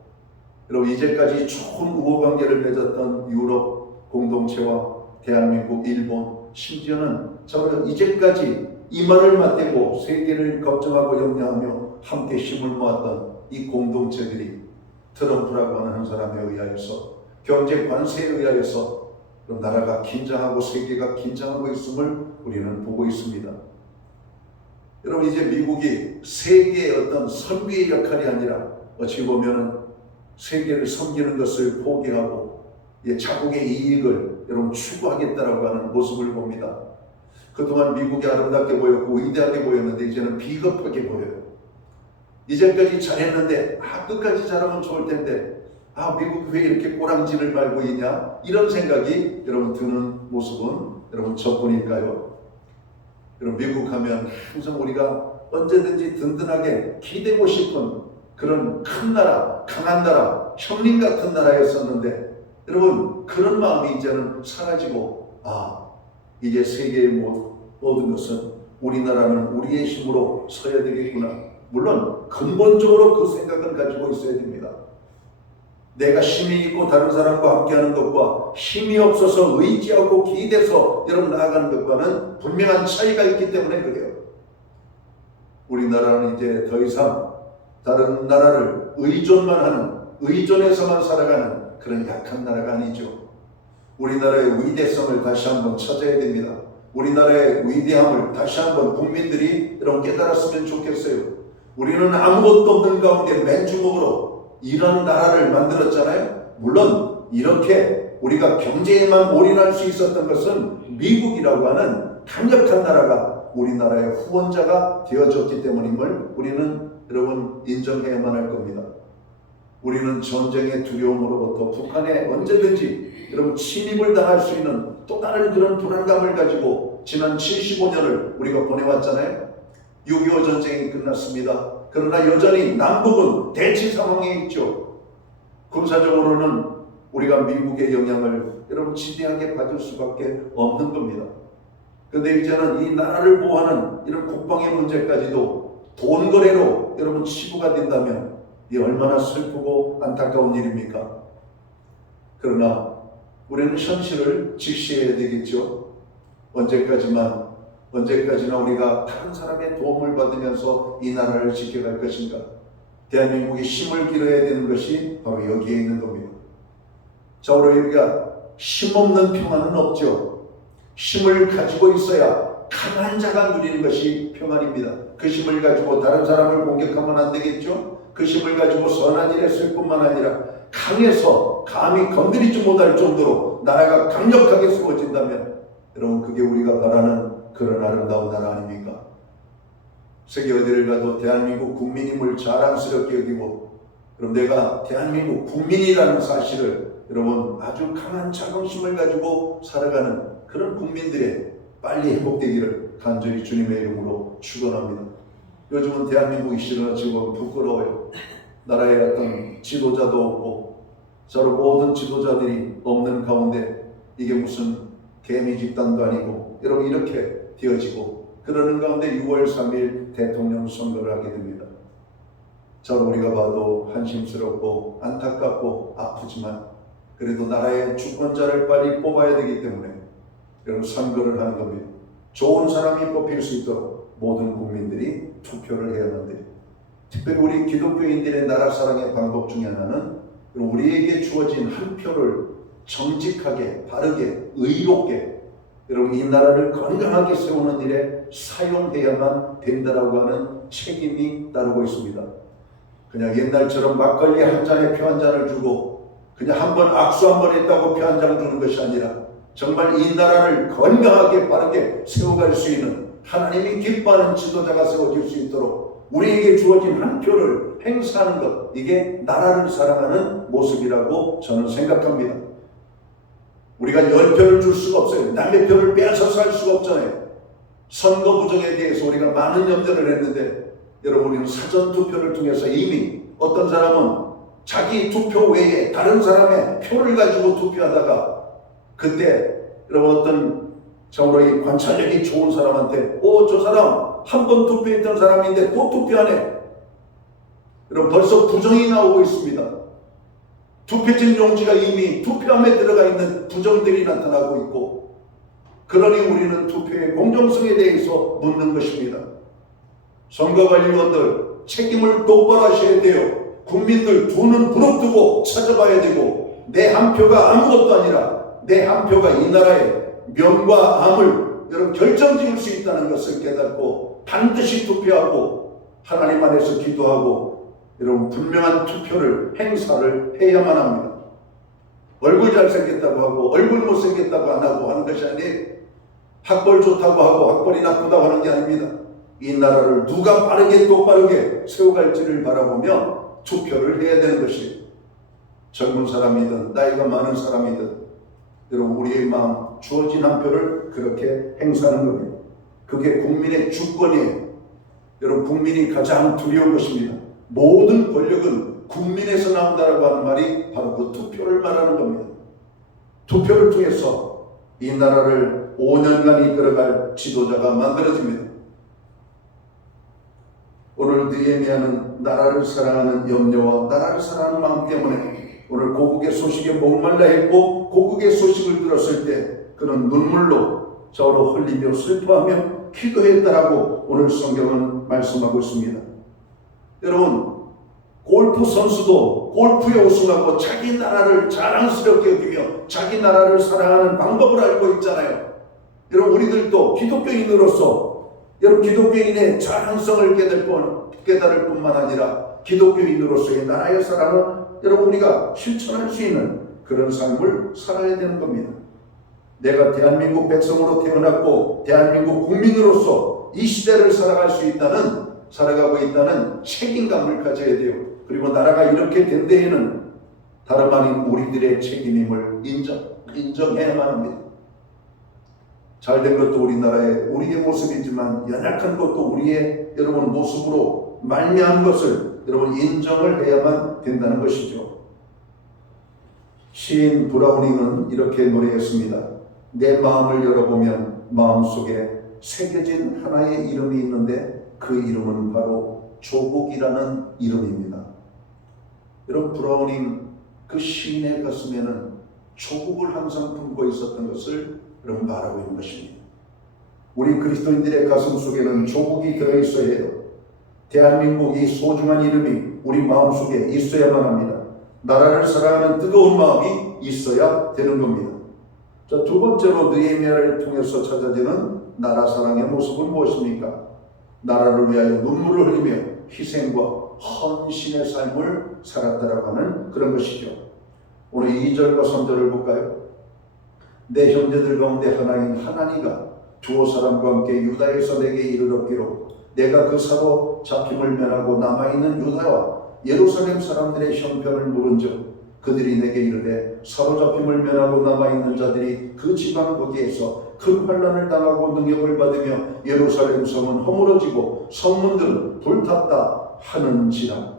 여러분 이제까지 좋은 우호관계를 맺었던 유럽 공동체와 대한민국, 일본, 심지어는 저는 이제까지 이마를 맞대고 세계를 걱정하고 염려하며 함께 힘을 모았던 이 공동체들이 트럼프라고 하는 한 사람에 의하여서 경제 관세에 의하여서 나라가 긴장하고 세계가 긴장하고 있음을 우리는 보고 있습니다. 여러분 이제 미국이 세계의 어떤 선비의 역할이 아니라 어찌 보면 세계를 섬기는 것을 포기하고 자국의 이익을 여러분 추구하겠다라고 하는 모습을 봅니다. 그동안 미국이 아름답게 보였고 위대하게 보였는데 이제는 비겁하게 보여요. 이제까지 잘했는데 끝까지 잘하면 좋을 텐데 미국 왜 이렇게 꼬랑지를 말고 있냐 이런 생각이 여러분 드는 모습은 여러분 저뿐일까요? 여러분 미국 하면 항상 우리가 언제든지 든든하게 기대고 싶은 그런 큰 나라, 강한 나라, 형님 같은 나라였었는데 여러분 그런 마음이 이제는 사라지고 이제 세계의 모든 것은 우리나라는 우리의 힘으로 서야 되겠구나. 물론 근본적으로 그 생각을 가지고 있어야 됩니다. 내가 힘이 있고 다른 사람과 함께하는 것과 힘이 없어서 의지하고 기대서 여러분 나아가는 것과는 분명한 차이가 있기 때문에 그래요. 우리나라는 이제 더 이상 다른 나라를 의존만 하는, 의존해서만 살아가는 그런 약한 나라가 아니죠. 우리나라의 위대성을 다시 한번 찾아야 됩니다. 우리나라의 위대함을 다시 한번 국민들이 여러분 깨달았으면 좋겠어요. 우리는 아무것도 없는 가운데 맨주먹으로 이런 나라를 만들었잖아요. 물론 이렇게 우리가 경제에만 올인할 수 있었던 것은 미국이라고 하는 강력한 나라가 우리나라의 후원자가 되어줬기 때문임을 우리는 여러분 인정해야만 할 겁니다. 우리는 전쟁의 두려움으로부터 북한에 언제든지 여러분 침입을 당할 수 있는 또 다른 그런 불안감을 가지고 지난 75년을 우리가 보내왔잖아요. 6.25 전쟁이 끝났습니다. 그러나 여전히 남북은 대치 상황에 있죠. 군사적으로는 우리가 미국의 영향을 여러분 지대하게 받을 수밖에 없는 겁니다. 그런데 이제는 이 나라를 보호하는 이런 국방의 문제까지도 돈 거래로 여러분 치부가 된다면 이 얼마나 슬프고 안타까운 일입니까? 그러나 우리는 현실을 직시해야 되겠죠. 언제까지나 우리가 다른 사람의 도움을 받으면서 이 나라를 지켜갈 것인가? 대한민국이 힘을 기울여야 되는 것이 바로 여기에 있는 겁니다. 자, 우리가 힘없는 평안은 없죠. 힘을 가지고 있어야 강한 자가 누리는 것이 평안입니다. 그 힘을 가지고 다른 사람을 공격하면 안 되겠죠. 그 힘을 가지고 선한 일 했을 뿐만 아니라 강해서 감히 건드리지 못할 정도로 나라가 강력하게 세워진다면 여러분 그게 우리가 바라는 그런 아름다운 나라 아닙니까? 세계 어디를 가도 대한민국 국민임을 자랑스럽게 여기고 그럼 내가 대한민국 국민이라는 사실을 여러분 아주 강한 자긍심을 가지고 살아가는 그런 국민들의 빨리 회복되기를 간절히 주님의 이름으로 축원합니다. 요즘은 대한민국이 싫어 지금 부끄러워요. 나라의 어떤 지도자도 없고 서로 모든 지도자들이 없는 가운데 이게 무슨 개미 집단도 아니고 여러분 이렇게 되어지고 그러는 가운데 6월 3일 대통령 선거를 하게 됩니다. 저 우리가 봐도 한심스럽고 안타깝고 아프지만 그래도 나라의 주권자를 빨리 뽑아야 되기 때문에 여러분 선거를 하는 겁니다. 좋은 사람이 뽑힐 수 있도록 모든 국민들이 투표를 해야 하는데, 특별히 우리 기독교인들의 나라 사랑의 방법 중에 하나는 우리에게 주어진 한 표를 정직하게, 바르게, 의롭게 여러분 이 나라를 건강하게 세우는 일에 사용해야만 된다라고 하는 책임이 따르고 있습니다. 그냥 옛날처럼 막걸리 한 잔에 표 한 잔을 주고 그냥 한번 악수 한 번 했다고 표 한 장 주는 것이 아니라 정말 이 나라를 건강하게 빠르게 세워갈 수 있는 하나님이 기뻐하는 지도자가 세워질 수 있도록 우리에게 주어진 한 표를 행사하는 것, 이게 나라를 사랑하는 모습이라고 저는 생각합니다. 우리가 10표를 줄 수가 없어요. 남의 표를 빼앗아서 할 수가 없잖아요. 선거 부정에 대해서 우리가 많은 염려를 했는데 여러분, 우리는 사전투표를 통해서 이미 어떤 사람은 자기 투표 외에 다른 사람의 표를 가지고 투표하다가 그때 여러분 어떤 정말로 이 관찰력이 좋은 사람한테 저 사람 한 번 투표했던 사람인데 또 투표하네. 여러분 벌써 부정이 나오고 있습니다. 투표지 용지가 이미 투표함에 들어가 있는 부정들이 나타나고 있고, 그러니 우리는 투표의 공정성에 대해서 묻는 것입니다. 선거관리원들 책임을 똑바로 하셔야 돼요. 국민들 두 눈 부릅뜨고 찾아봐야 되고, 내 한 표가 아무것도 아니라 내 한 표가 이 나라의 명과 암을 여러분 결정지을 수 있다는 것을 깨닫고 반드시 투표하고 하나님 안에서 기도하고 여러분 분명한 투표를 행사를 해야만 합니다. 얼굴 잘생겼다고 하고 얼굴 못생겼다고 안 하고 하는 것이 아니에요. 학벌 좋다고 하고 학벌이 나쁘다고 하는 게 아닙니다. 이 나라를 누가 빠르게 똑바르게 세워갈지를 바라보며 투표를 해야 되는 것이에요. 젊은 사람이든 나이가 많은 사람이든 여러분 우리의 마음, 주어진 한 표를 그렇게 행사하는 겁니다. 그게 국민의 주권이에요. 여러분 국민이 가장 두려운 것입니다. 모든 권력은 국민에서 나온다라고 하는 말이 바로 그 투표를 말하는 겁니다. 투표를 통해서 이 나라를 5년간 이끌어갈 지도자가 만들어집니다. 오늘 느헤미야는 나라를 사랑하는 염려와 나라를 사랑하는 마음 때문에 오늘 고국의 소식에 목말라 했고, 고국의 소식을 들었을 때 그는 눈물로 저로 흘리며 슬퍼하며 기도했다라고 오늘 성경은 말씀하고 있습니다. 여러분, 골프 선수도 골프에 우승하고 자기 나라를 자랑스럽게 여기며 자기 나라를 사랑하는 방법을 알고 있잖아요. 여러분, 우리들도 기독교인으로서 여러분 기독교인의 자랑성을 깨달을 뿐만 아니라 기독교인으로서의 나라의 사랑을 여러분 우리가 실천할 수 있는 그런 삶을 살아야 되는 겁니다. 내가 대한민국 백성으로 태어났고 대한민국 국민으로서 이 시대를 살아가고 있다는 책임감을 가져야 돼요. 그리고 나라가 이렇게 된 데에는 다름 아닌 우리들의 책임임을 인정해야만 합니다. 잘된 것도 우리나라의 우리의 모습이지만 연약한 것도 우리의 여러분 모습으로 말미암은 것을 여러분 인정을 해야만 된다는 것이죠. 시인 브라우닝은 이렇게 노래했습니다. 내 마음을 열어보면 마음속에 새겨진 하나의 이름이 있는데 그 이름은 바로 조국이라는 이름입니다. 여러분, 브라우닝 그 시인의 가슴에는 조국을 항상 품고 있었던 것을 여러분 말하고 있는 것입니다. 우리 그리스도인들의 가슴 속에는 조국이 들어있어야 해요. 대한민국 이 소중한 이름이 우리 마음속에 있어야만 합니다. 나라를 사랑하는 뜨거운 마음이 있어야 되는 겁니다. 자, 두 번째로 느헤미야를 통해서 찾아지는 나라 사랑의 모습은 무엇입니까? 나라를 위하여 눈물을 흘리며 희생과 헌신의 삶을 살았다라고 하는 그런 것이죠. 오늘 2절과 3절을 볼까요? 내 형제들 가운데 하나인 하나니가 두어 사람과 함께 유다에서 내게 이르렀기로 내가 그 사로 잡힘을 면하고 남아있는 유다와 예루살렘 사람들의 형편을 물은즉 그들이 내게 이르되 사로잡힘을 면하고 남아있는 자들이 그 지방 거기에서 큰 환난을 당하고 능력을 받으며 예루살렘 성은 허물어지고 성문들은 불탔다 하는지라.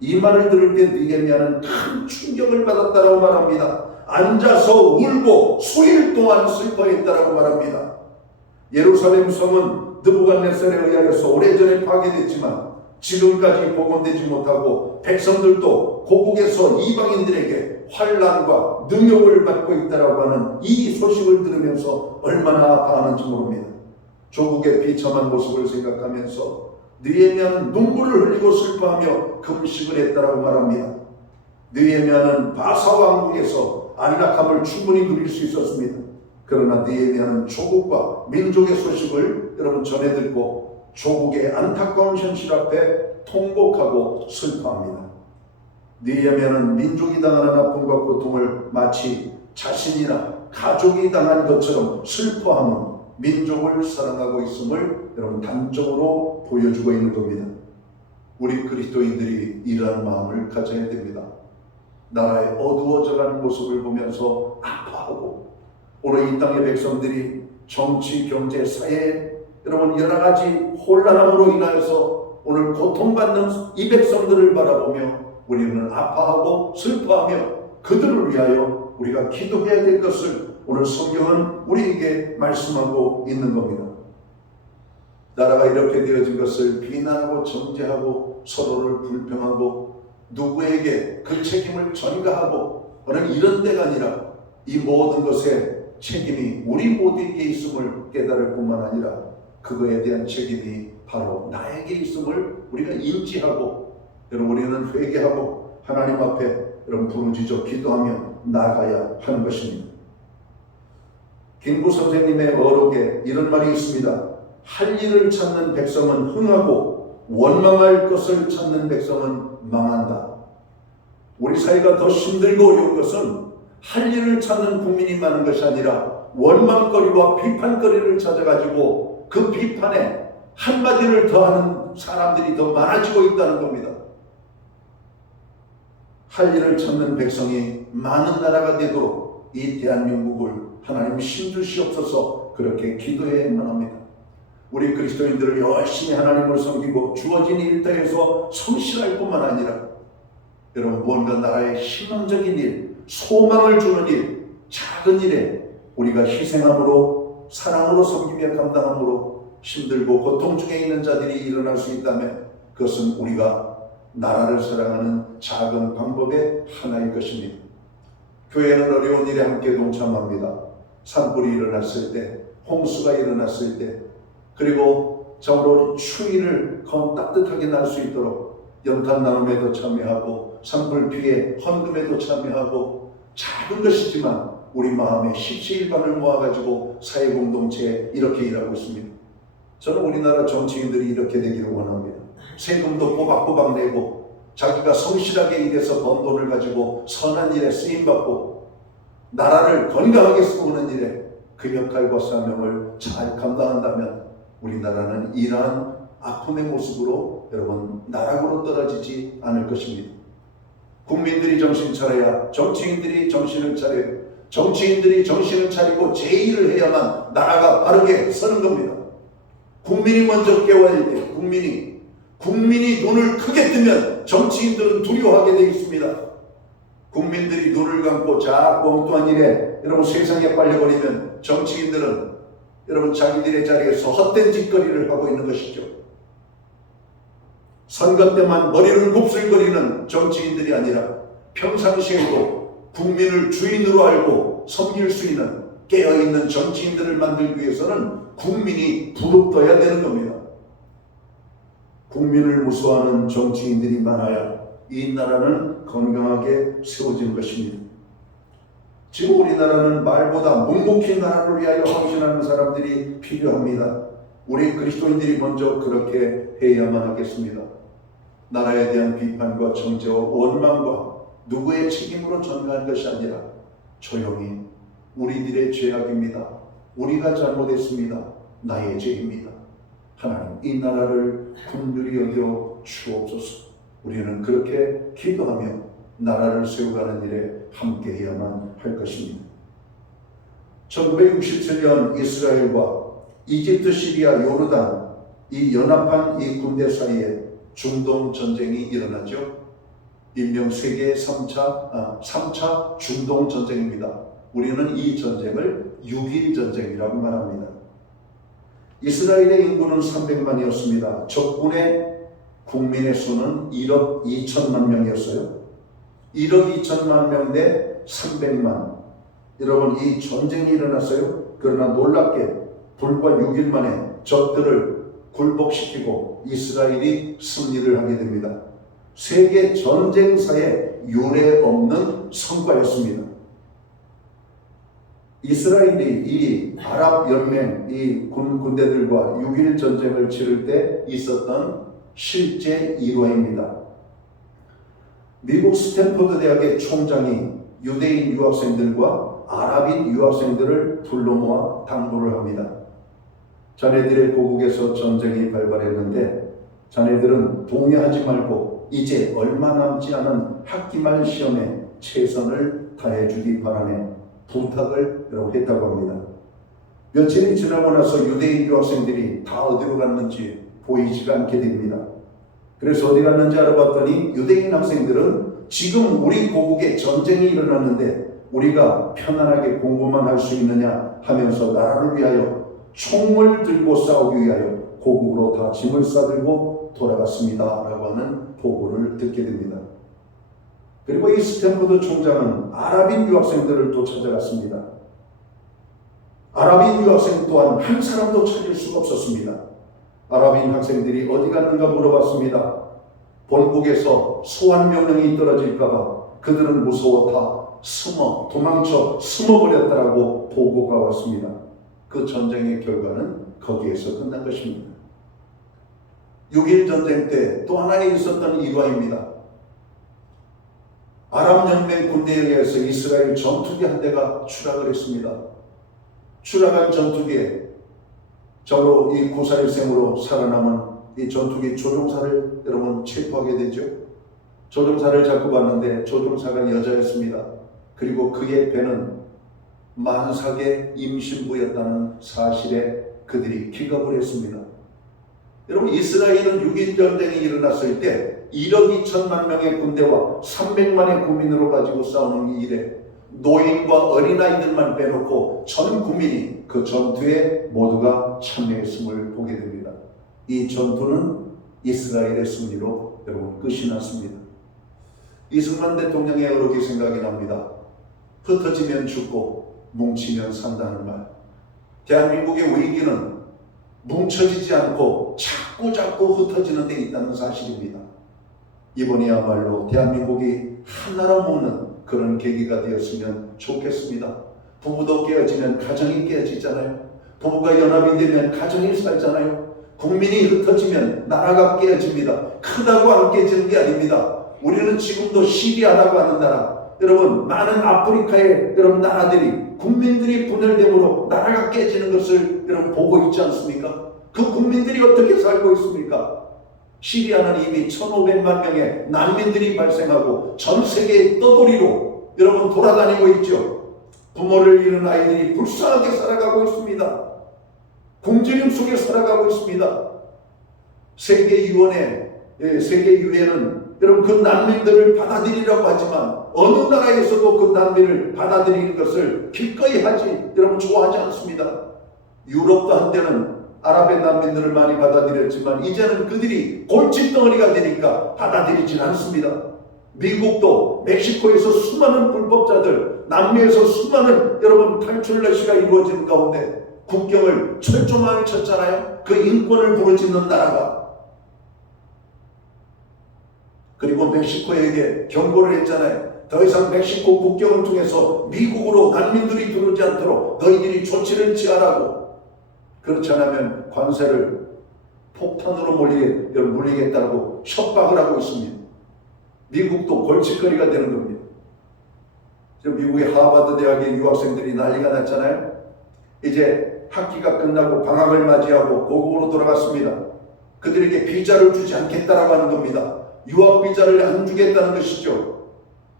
이 말을 들을 때 느헤미야는 큰 충격을 받았다라고 말합니다. 앉아서 울고 수일 동안 슬퍼했다라고 말합니다. 예루살렘 성은 느부갓네살에 의하여서 오래전에 파괴됐지만 지금까지 복원되지 못하고 백성들도 고국에서 이방인들에게 환난과 능욕을 받고 있다라고 하는 이 소식을 들으면서 얼마나 아파하는지 모릅니다. 조국의 비참한 모습을 생각하면서 느헤미야는 눈물을 흘리고 슬퍼하며 금식을 했다라고 말합니다. 느헤미야는 바사 왕국에서 안락함을 충분히 누릴 수 있었습니다. 그러나 느헤미야는 조국과 민족의 소식을 여러분 전해 듣고 조국의 안타까운 현실 앞에 통곡하고 슬퍼합니다. 느헤미야는 민족이 당하는 아픔과 고통을 마치 자신이나 가족이 당한 것처럼 슬퍼하는 민족을 사랑하고 있음을 여러분 단적으로 보여주고 있는 겁니다. 우리 그리스도인들이 이러한 마음을 가져야 됩니다. 나라의 어두워져가는 모습을 보면서 아파하고 오늘 이 땅의 백성들이 정치, 경제, 사회 여러분 여러 가지 혼란함으로 인하여서 오늘 고통받는 이 백성들을 바라보며 우리는 아파하고 슬퍼하며 그들을 위하여 우리가 기도해야 될 것을 오늘 성경은 우리에게 말씀하고 있는 겁니다. 나라가 이렇게 되어진 것을 비난하고 정죄하고 서로를 불평하고 누구에게 그 책임을 전가하고 하는 이런 데가 아니라 이 모든 것에 책임이 우리 모두에게 있음을 깨달을 뿐만 아니라 그거에 대한 책임이 바로 나에게 있음을 우리가 인지하고 여러분 우리는 회개하고 하나님 앞에 여러분 부르짖어 기도하며 나아가야 하는 것입니다. 김구 선생님의 어록에 이런 말이 있습니다. 할 일을 찾는 백성은 흥하고 원망할 것을 찾는 백성은 망한다. 우리 사회가 더 힘들고 어려운 것은 할 일을 찾는 국민이 많은 것이 아니라 원망거리와 비판거리를 찾아가지고 그 비판에 한마디를 더하는 사람들이 더 많아지고 있다는 겁니다. 할 일을 찾는 백성이 많은 나라가 되도록 이 대한민국을 하나님 힘주시옵소서 그렇게 기도해야만 합니다. 우리 그리스도인들을 열심히 하나님을 섬기고 주어진 일터에서 성실할 뿐만 아니라 여러분 무언가 나라의 희망적인 일, 소망을 주는 일, 작은 일에 우리가 희생함으로 사랑으로 섬기며 감당함으로 힘들고 고통 중에 있는 자들이 일어날 수 있다면 그것은 우리가 나라를 사랑하는 작은 방법의 하나일 것입니다. 교회는 어려운 일에 함께 동참합니다. 산불이 일어났을 때, 홍수가 일어났을 때, 그리고 정으로 추위를 따뜻하게 날 수 있도록 연탄 나눔에도 참여하고 산불 피해 헌금에도 참여하고 작은 것이지만 우리 마음에 십시일반을 모아가지고 사회공동체에 이렇게 일하고 있습니다. 저는 우리나라 정치인들이 이렇게 되기를 원합니다. 세금도 꼬박꼬박 내고 자기가 성실하게 일해서 번 돈을 가지고 선한 일에 쓰임받고 나라를 건강하게 세우는 일에 그 역할과 사명을 잘 감당한다면 우리나라는 이러한 아픔의 모습으로 여러분 나락으로 떨어지지 않을 것입니다. 국민들이 정신 차려야 정치인들이 정신을 차려요. 정치인들이 정신을 차리고 제의를 해야만 나라가 바르게 서는 겁니다. 국민이 먼저 깨워야 돼요. 국민이 눈을 크게 뜨면 정치인들은 두려워하게 되어 있습니다. 국민들이 눈을 감고 자꾸 엉뚱한 일에 여러분 세상에 빨려버리면 정치인들은 여러분 자기들의 자리에서 헛된 짓거리를 하고 있는 것이죠. 선거 때만 머리를 곱슬거리는 정치인들이 아니라 평상시에도 국민을 주인으로 알고 섬길 수 있는 깨어있는 정치인들을 만들기 위해서는 국민이 부릅떠야 되는 겁니다. 국민을 무서워하는 정치인들이 많아야 이 나라는 건강하게 세워지는 것입니다. 지금 우리나라는 말보다 묵묵히 나라를 위하여 헌신하는 사람들이 필요합니다. 우리 그리스도인들이 먼저 그렇게 해야만 하겠습니다. 나라에 대한 비판과 정죄와 원망과 누구의 책임으로 전가한 것이 아니라 조용히 우리들의 죄악입니다. 우리가 잘못했습니다. 나의 죄입니다. 하나님 이 나라를 긍휼히 여겨 주옵소서. 우리는 그렇게 기도하며 나라를 세워가는 일에 함께해야만 할 것입니다. 1967년 이스라엘과 이집트, 시리아, 요르단 이 연합한 이 군대 사이에 중동 전쟁이 일어나죠. 일명 세계 3차 중동 전쟁입니다. 우리는 이 전쟁을 6.1 전쟁이라고 말합니다. 이스라엘의 인구는 300만이었습니다. 적군의 국민의 수는 1억 2천만 명이었어요. 1억 2천만 명 대 300만. 여러분, 이 전쟁이 일어났어요. 그러나 놀랍게 불과 6일 만에 적들을 굴복시키고 이스라엘이 승리를 하게 됩니다. 세계 전쟁사에 유례 없는 성과였습니다. 이스라엘이 이 아랍 연맹 이 군대들과 6.1 전쟁을 치를 때 있었던 실제 일화입니다. 미국 스탠퍼드 대학의 총장이 유대인 유학생들과 아랍인 유학생들을 불러 모아 당부를 합니다. 자네들의 고국에서 전쟁이 발발했는데 자네들은 동요하지 말고 이제 얼마 남지 않은 학기말 시험에 최선을 다해주기 바라네 부탁을 했다고 합니다. 며칠이 지나고 나서 유대인 유학생들이 다 어디로 갔는지 보이지가 않게 됩니다. 그래서 어디 갔는지 알아봤더니 유대인 학생들은 지금 우리 고국에 전쟁이 일어났는데 우리가 편안하게 공부만 할 수 있느냐 하면서 나라를 위하여 총을 들고 싸우기 위하여 고국으로 다 짐을 싸들고 돌아갔습니다 라고 하는 보고를 듣게 됩니다. 그리고 이 스탠퍼드 총장은 아랍인 유학생들을 또 찾아갔습니다. 아랍인 유학생 또한 한 사람도 찾을 수가 없었습니다. 아랍인 학생들이 어디 갔는가 물어봤습니다. 본국에서 소환 명령이 떨어질까봐 그들은 무서워 다 도망쳐 숨어버렸다라고 보고가 왔습니다. 그 전쟁의 결과는 거기에서 끝난 것입니다. 6.1 전쟁 때 또 하나에 있었던 일화입니다. 아랍연맹 군대에 의해서 이스라엘 전투기 한 대가 추락을 했습니다. 추락한 전투기에 적으로 이 구사일생으로 살아남은 이 전투기 조종사를 여러분 체포하게 되죠. 조종사를 잡고 봤는데 조종사가 여자였습니다. 그리고 그의 배는 만삭의 임신부였다는 사실에 그들이 기겁을 했습니다. 여러분, 이스라엘은 6.1 전쟁이 일어났을 때 1억 2천만 명의 군대와 300만의 국민으로 가지고 싸우는 이 일에 노인과 어린아이들만 빼놓고 전 국민이 그 전투에 모두가 참여했음을 보게 됩니다. 이 전투는 이스라엘의 승리로 여러분 끝이 났습니다. 이승만 대통령의 어록이 생각이 납니다. 흩어지면 죽고 뭉치면 산다는 말. 대한민국의 위기는 뭉쳐지지 않고 자꾸 흩어지는 데 있다는 사실입니다. 이번이야말로 대한민국이 하나로 모는 그런 계기가 되었으면 좋겠습니다. 부부도 깨어지면 가정이 깨어지잖아요. 부부가 연합이 되면 가정이 살잖아요. 국민이 흩어지면 나라가 깨어집니다. 크다고 안 깨지는 게 아닙니다. 우리는 지금도 시리아라고 하는 나라, 여러분 많은 아프리카의 여러분 나라들이 국민들이 분열됨으로 나라가 깨지는 것을 여러분 보고 있지 않습니까? 그 국민들이 어떻게 살고 있습니까? 시리아는 이미 1,500만 명의 난민들이 발생하고 전 세계의 떠돌이로 여러분 돌아다니고 있죠. 부모를 잃은 아이들이 불쌍하게 살아가고 있습니다. 굶주림 속에 살아가고 있습니다. 세계유엔은 여러분 그 난민들을 받아들이라고 하지만 어느 나라에서도 그 난민을 받아들이는 것을 기꺼이 하지 여러분 좋아하지 않습니다. 유럽도 한때는 아랍의 난민들을 많이 받아들였지만 이제는 그들이 골칫덩어리가 되니까 받아들이지 않습니다. 미국도 멕시코에서 수많은 불법자들, 남미에서 수많은 여러분 탈출 러시가 이루어지는 가운데 국경을 철조망을 쳤잖아요. 그 인권을 부르짖는 나라가. 그리고 멕시코에게 경고를 했잖아요. 더 이상 멕시코 국경을 통해서 미국으로 난민들이 들어오지 않도록 너희들이 조치를 취하라고. 그렇지 않으면 관세를 폭탄으로 물리겠다고 협박을 하고 있습니다. 미국도 골칫거리가 되는 겁니다. 지금 미국의 하버드 대학의 유학생들이 난리가 났잖아요. 이제 학기가 끝나고 방학을 맞이하고 고국으로 돌아갔습니다. 그들에게 비자를 주지 않겠다라고 하는 겁니다. 유학 비자를 안 주겠다는 것이죠.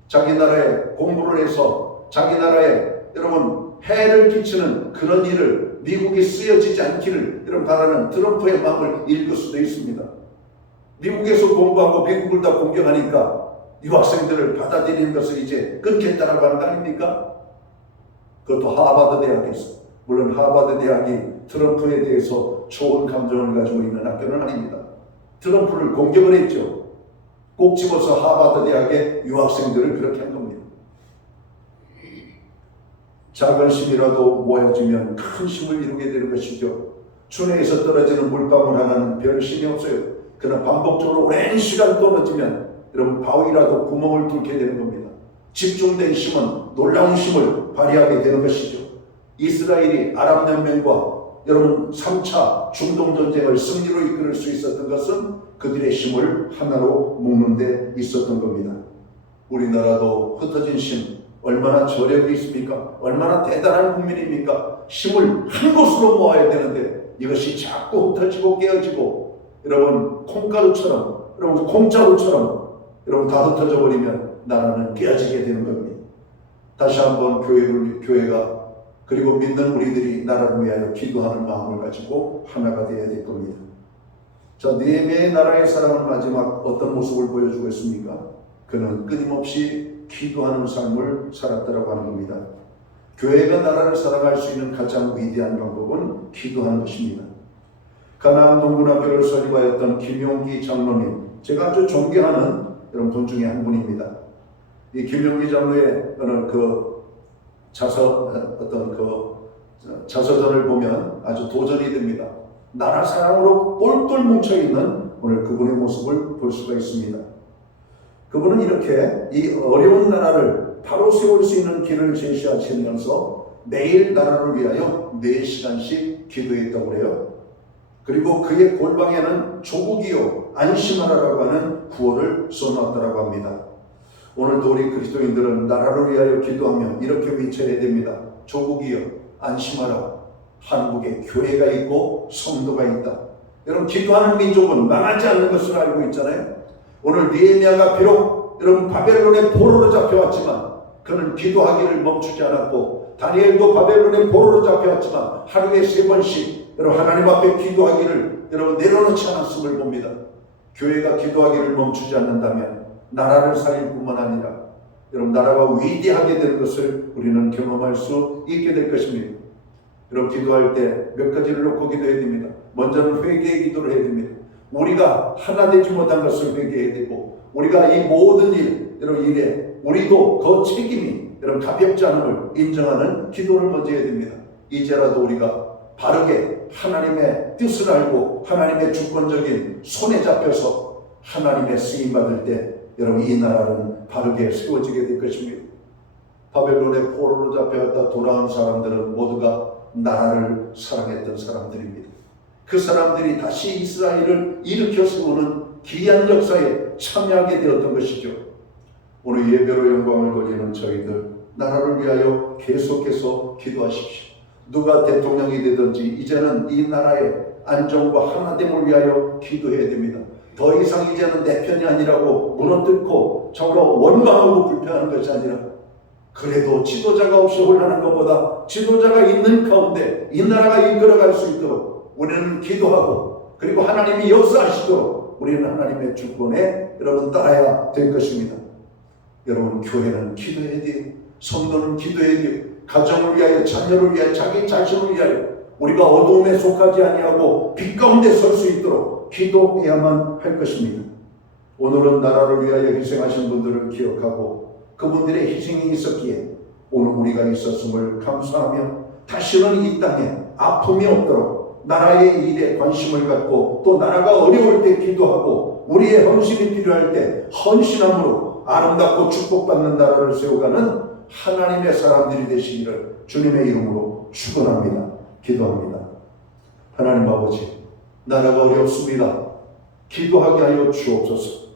자기 나라에 공부를 해서 자기 나라에 여러분 해를 끼치는 그런 일을 미국이 쓰여지지 않기를 여러분 바라는 트럼프의 마음을 읽을 수도 있습니다. 미국에서 공부하고 미국을 다 공격하니까 유학생들을 받아들이는 것을 이제 끊겠다라고 하는 거 아닙니까? 그것도 하버드 대학에서. 물론 하버드 대학이 트럼프에 대해서 좋은 감정을 가지고 있는 학교는 아닙니다. 트럼프를 공격을 했죠. 꼭 집어서 하버드 대학의 유학생들을 그렇게 한 겁니다. 작은 힘이라도 모여지면 큰 힘을 이루게 되는 것이죠. 준해에서 떨어지는 물방울 하나는 별 힘이 없어요. 그러나 반복적으로 오랜 시간 떨어지면 여러분 바위라도 구멍을 뚫게 되는 겁니다. 집중된 힘은 놀라운 힘을 발휘하게 되는 것이죠. 이스라엘이 아랍연맹과 여러분 3차 중동전쟁을 승리로 이끌 수 있었던 것은 그들의 힘을 하나로 묶는 데 있었던 겁니다. 우리나라도 흩어진 힘 얼마나 저력이 있습니까? 얼마나 대단한 국민입니까? 힘을 한 곳으로 모아야 되는데 이것이 자꾸 흩어지고 깨어지고 여러분 콩가루처럼 여러분 콩자루처럼 여러분 다 흩어져 버리면 나라는 깨어지게 되는 겁니다. 다시 한번 교회가 그리고 믿는 우리들이 나라를 위하여 기도하는 마음을 가지고 하나가 되어야 될 겁니다. 자, 느헤미야의 나라의 사람은 마지막 어떤 모습을 보여주고 있습니까? 그는 끊임없이 기도하는 삶을 살았다라고 하는 겁니다. 교회가 나라를 사랑할 수 있는 가장 위대한 방법은 기도하는 것입니다. 가나안 동문학교를 설립하였던 김용기 장로님, 제가 아주 존경하는 여러분 분 중에 한 분입니다. 이 김용기 장로의 자서전을 보면 아주 도전이 됩니다. 나라 사랑으로 똘똘 뭉쳐있는 오늘 그분의 모습을 볼 수가 있습니다. 그분은 이렇게 이 어려운 나라를 바로 세울 수 있는 길을 제시하시면서 매일 나라를 위하여 4시간씩 기도했다고 그래요. 그리고 그의 골방에는 조국이요 안심하라라고 하는 구호를 써놨다고 합니다. 오늘도 우리 그리스도인들은 나라를 위하여 기도하며 이렇게 외쳐야 됩니다. 조국이여 안심하라. 한국에 교회가 있고 성도가 있다. 여러분 기도하는 민족은 망하지 않는 것을 알고 있잖아요. 오늘 느헤미야가 비록 여러분 바벨론의 포로로 잡혀왔지만 그는 기도하기를 멈추지 않았고 다니엘도 바벨론의 포로로 잡혀왔지만 하루에 3번씩 여러분 하나님 앞에 기도하기를 여러분 내려놓지 않았음을 봅니다. 교회가 기도하기를 멈추지 않는다면 나라를 살릴 뿐만 아니라 여러분 나라가 위대하게 되는 것을 우리는 경험할 수 있게 될 것입니다. 여러분 기도할 때 몇 가지를 놓고 기도해야 됩니다. 먼저는 회개의 기도를 해야 됩니다. 우리가 하나 되지 못한 것을 회개해야 되고 우리가 이 모든 여러분 일에 우리도 그 책임이 여러분 가볍지 않음을 인정하는 기도를 먼저 해야 됩니다. 이제라도 우리가 바르게 하나님의 뜻을 알고 하나님의 주권적인 손에 잡혀서 하나님의 쓰임 받을 때 여러분 이 나라는 바르게 세워지게 될 것입니다. 바벨론의 포로로 잡혀갔다 돌아온 사람들은 모두가 나라를 사랑했던 사람들입니다. 그 사람들이 다시 이스라엘을 일으켜 세우는 귀한 역사에 참여하게 되었던 것이죠. 오늘 예배로 영광을 돌리는 저희들 나라를 위하여 계속해서 기도하십시오. 누가 대통령이 되든지 이제는 이 나라의 안정과 하나됨을 위하여 기도해야 됩니다. 더 이상 이제는 내 편이 아니라고 무너뜨고 정말로 원망하고 불평하는 것이 아니라 그래도 지도자가 없이 혼란한 것보다 지도자가 있는 가운데 이 나라가 이끌어갈 수 있도록 우리는 기도하고 그리고 하나님이 역사하시도록 우리는 하나님의 주권에 여러분 따라야 될 것입니다. 여러분 교회는 기도해야 돼요. 성도는 기도해야 돼요. 가정을 위하여 자녀를 위하여 자기 자신을 위하여 우리가 어두움에 속하지 아니하고 빛 가운데 설 수 있도록 기도해야만 할 것입니다. 오늘은 나라를 위하여 희생하신 분들을 기억하고 그분들의 희생이 있었기에 오늘 우리가 있었음을 감사하며 다시는 이 땅에 아픔이 없도록 나라의 일에 관심을 갖고 또 나라가 어려울 때 기도하고 우리의 헌신이 필요할 때 헌신함으로 아름답고 축복받는 나라를 세워가는 하나님의 사람들이 되시기를 주님의 이름으로 축원합니다. 기도합니다. 하나님 아버지, 나라가 어렵습니다. 기도하게 하여 주옵소서.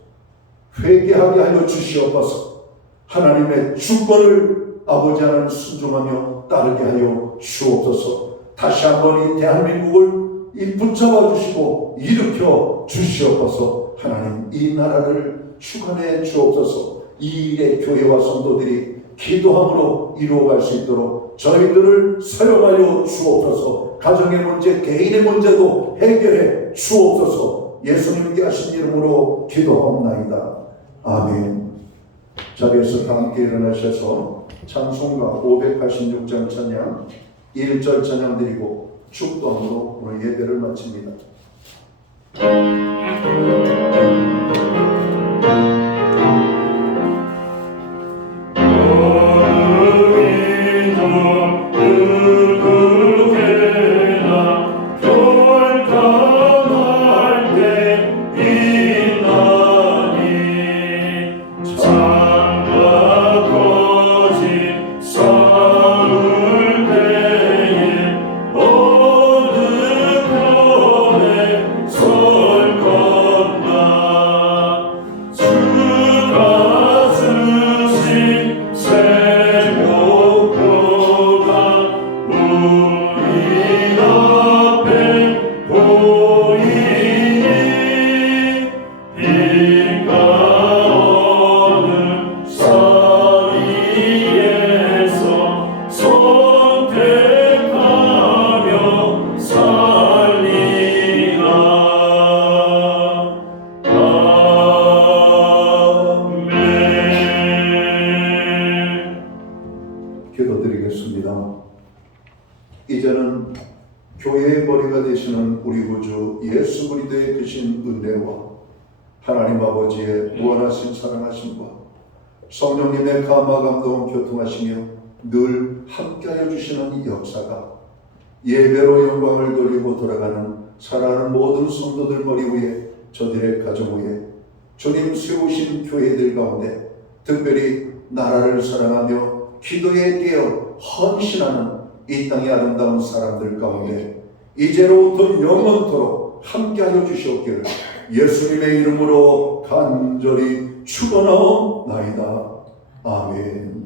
회개하게 하여 주시옵소서. 하나님의 주권을 아버지 하나님 순종하며 따르게 하여 주옵소서. 다시 한번 이 대한민국을 붙잡아 주시고 일으켜 주시옵소서. 하나님 이 나라를 주관해 주옵소서. 이 일에 교회와 성도들이 기도함으로 이루어갈 수 있도록 저희들을 사용하여 주옵소서. 가정의 문제, 개인의 문제도 해결해 주옵소서. 예수님께 하신 이름으로 기도하옵나이다. 아멘. 자리에서 다 함께 일어나셔서 찬송가 586장 찬양 1절 찬양 드리고 축도함으로 오늘 예배를 마칩니다. 기도드리겠습니다. 이제는 교회의 머리가 되시는 우리 구주 예수 그리스도의 크신 은혜와 하나님 아버지의 무한하신 사랑하심과 성령님의 감화 감동 교통하시며 늘 함께하여 주시는 이 역사가 예배로 영광을 돌리고 돌아가는 사랑하는 모든 성도들 머리 위에, 저들의 가정 위에, 주님 세우신 교회들 가운데 특별히 나라를 사랑하며 기도에 깨어 헌신하는 이 땅의 아름다운 사람들 가운데 이제로부터 영원토록 함께하여 주시옵기를 예수님의 이름으로 간절히 축원하옵나이다. 아멘.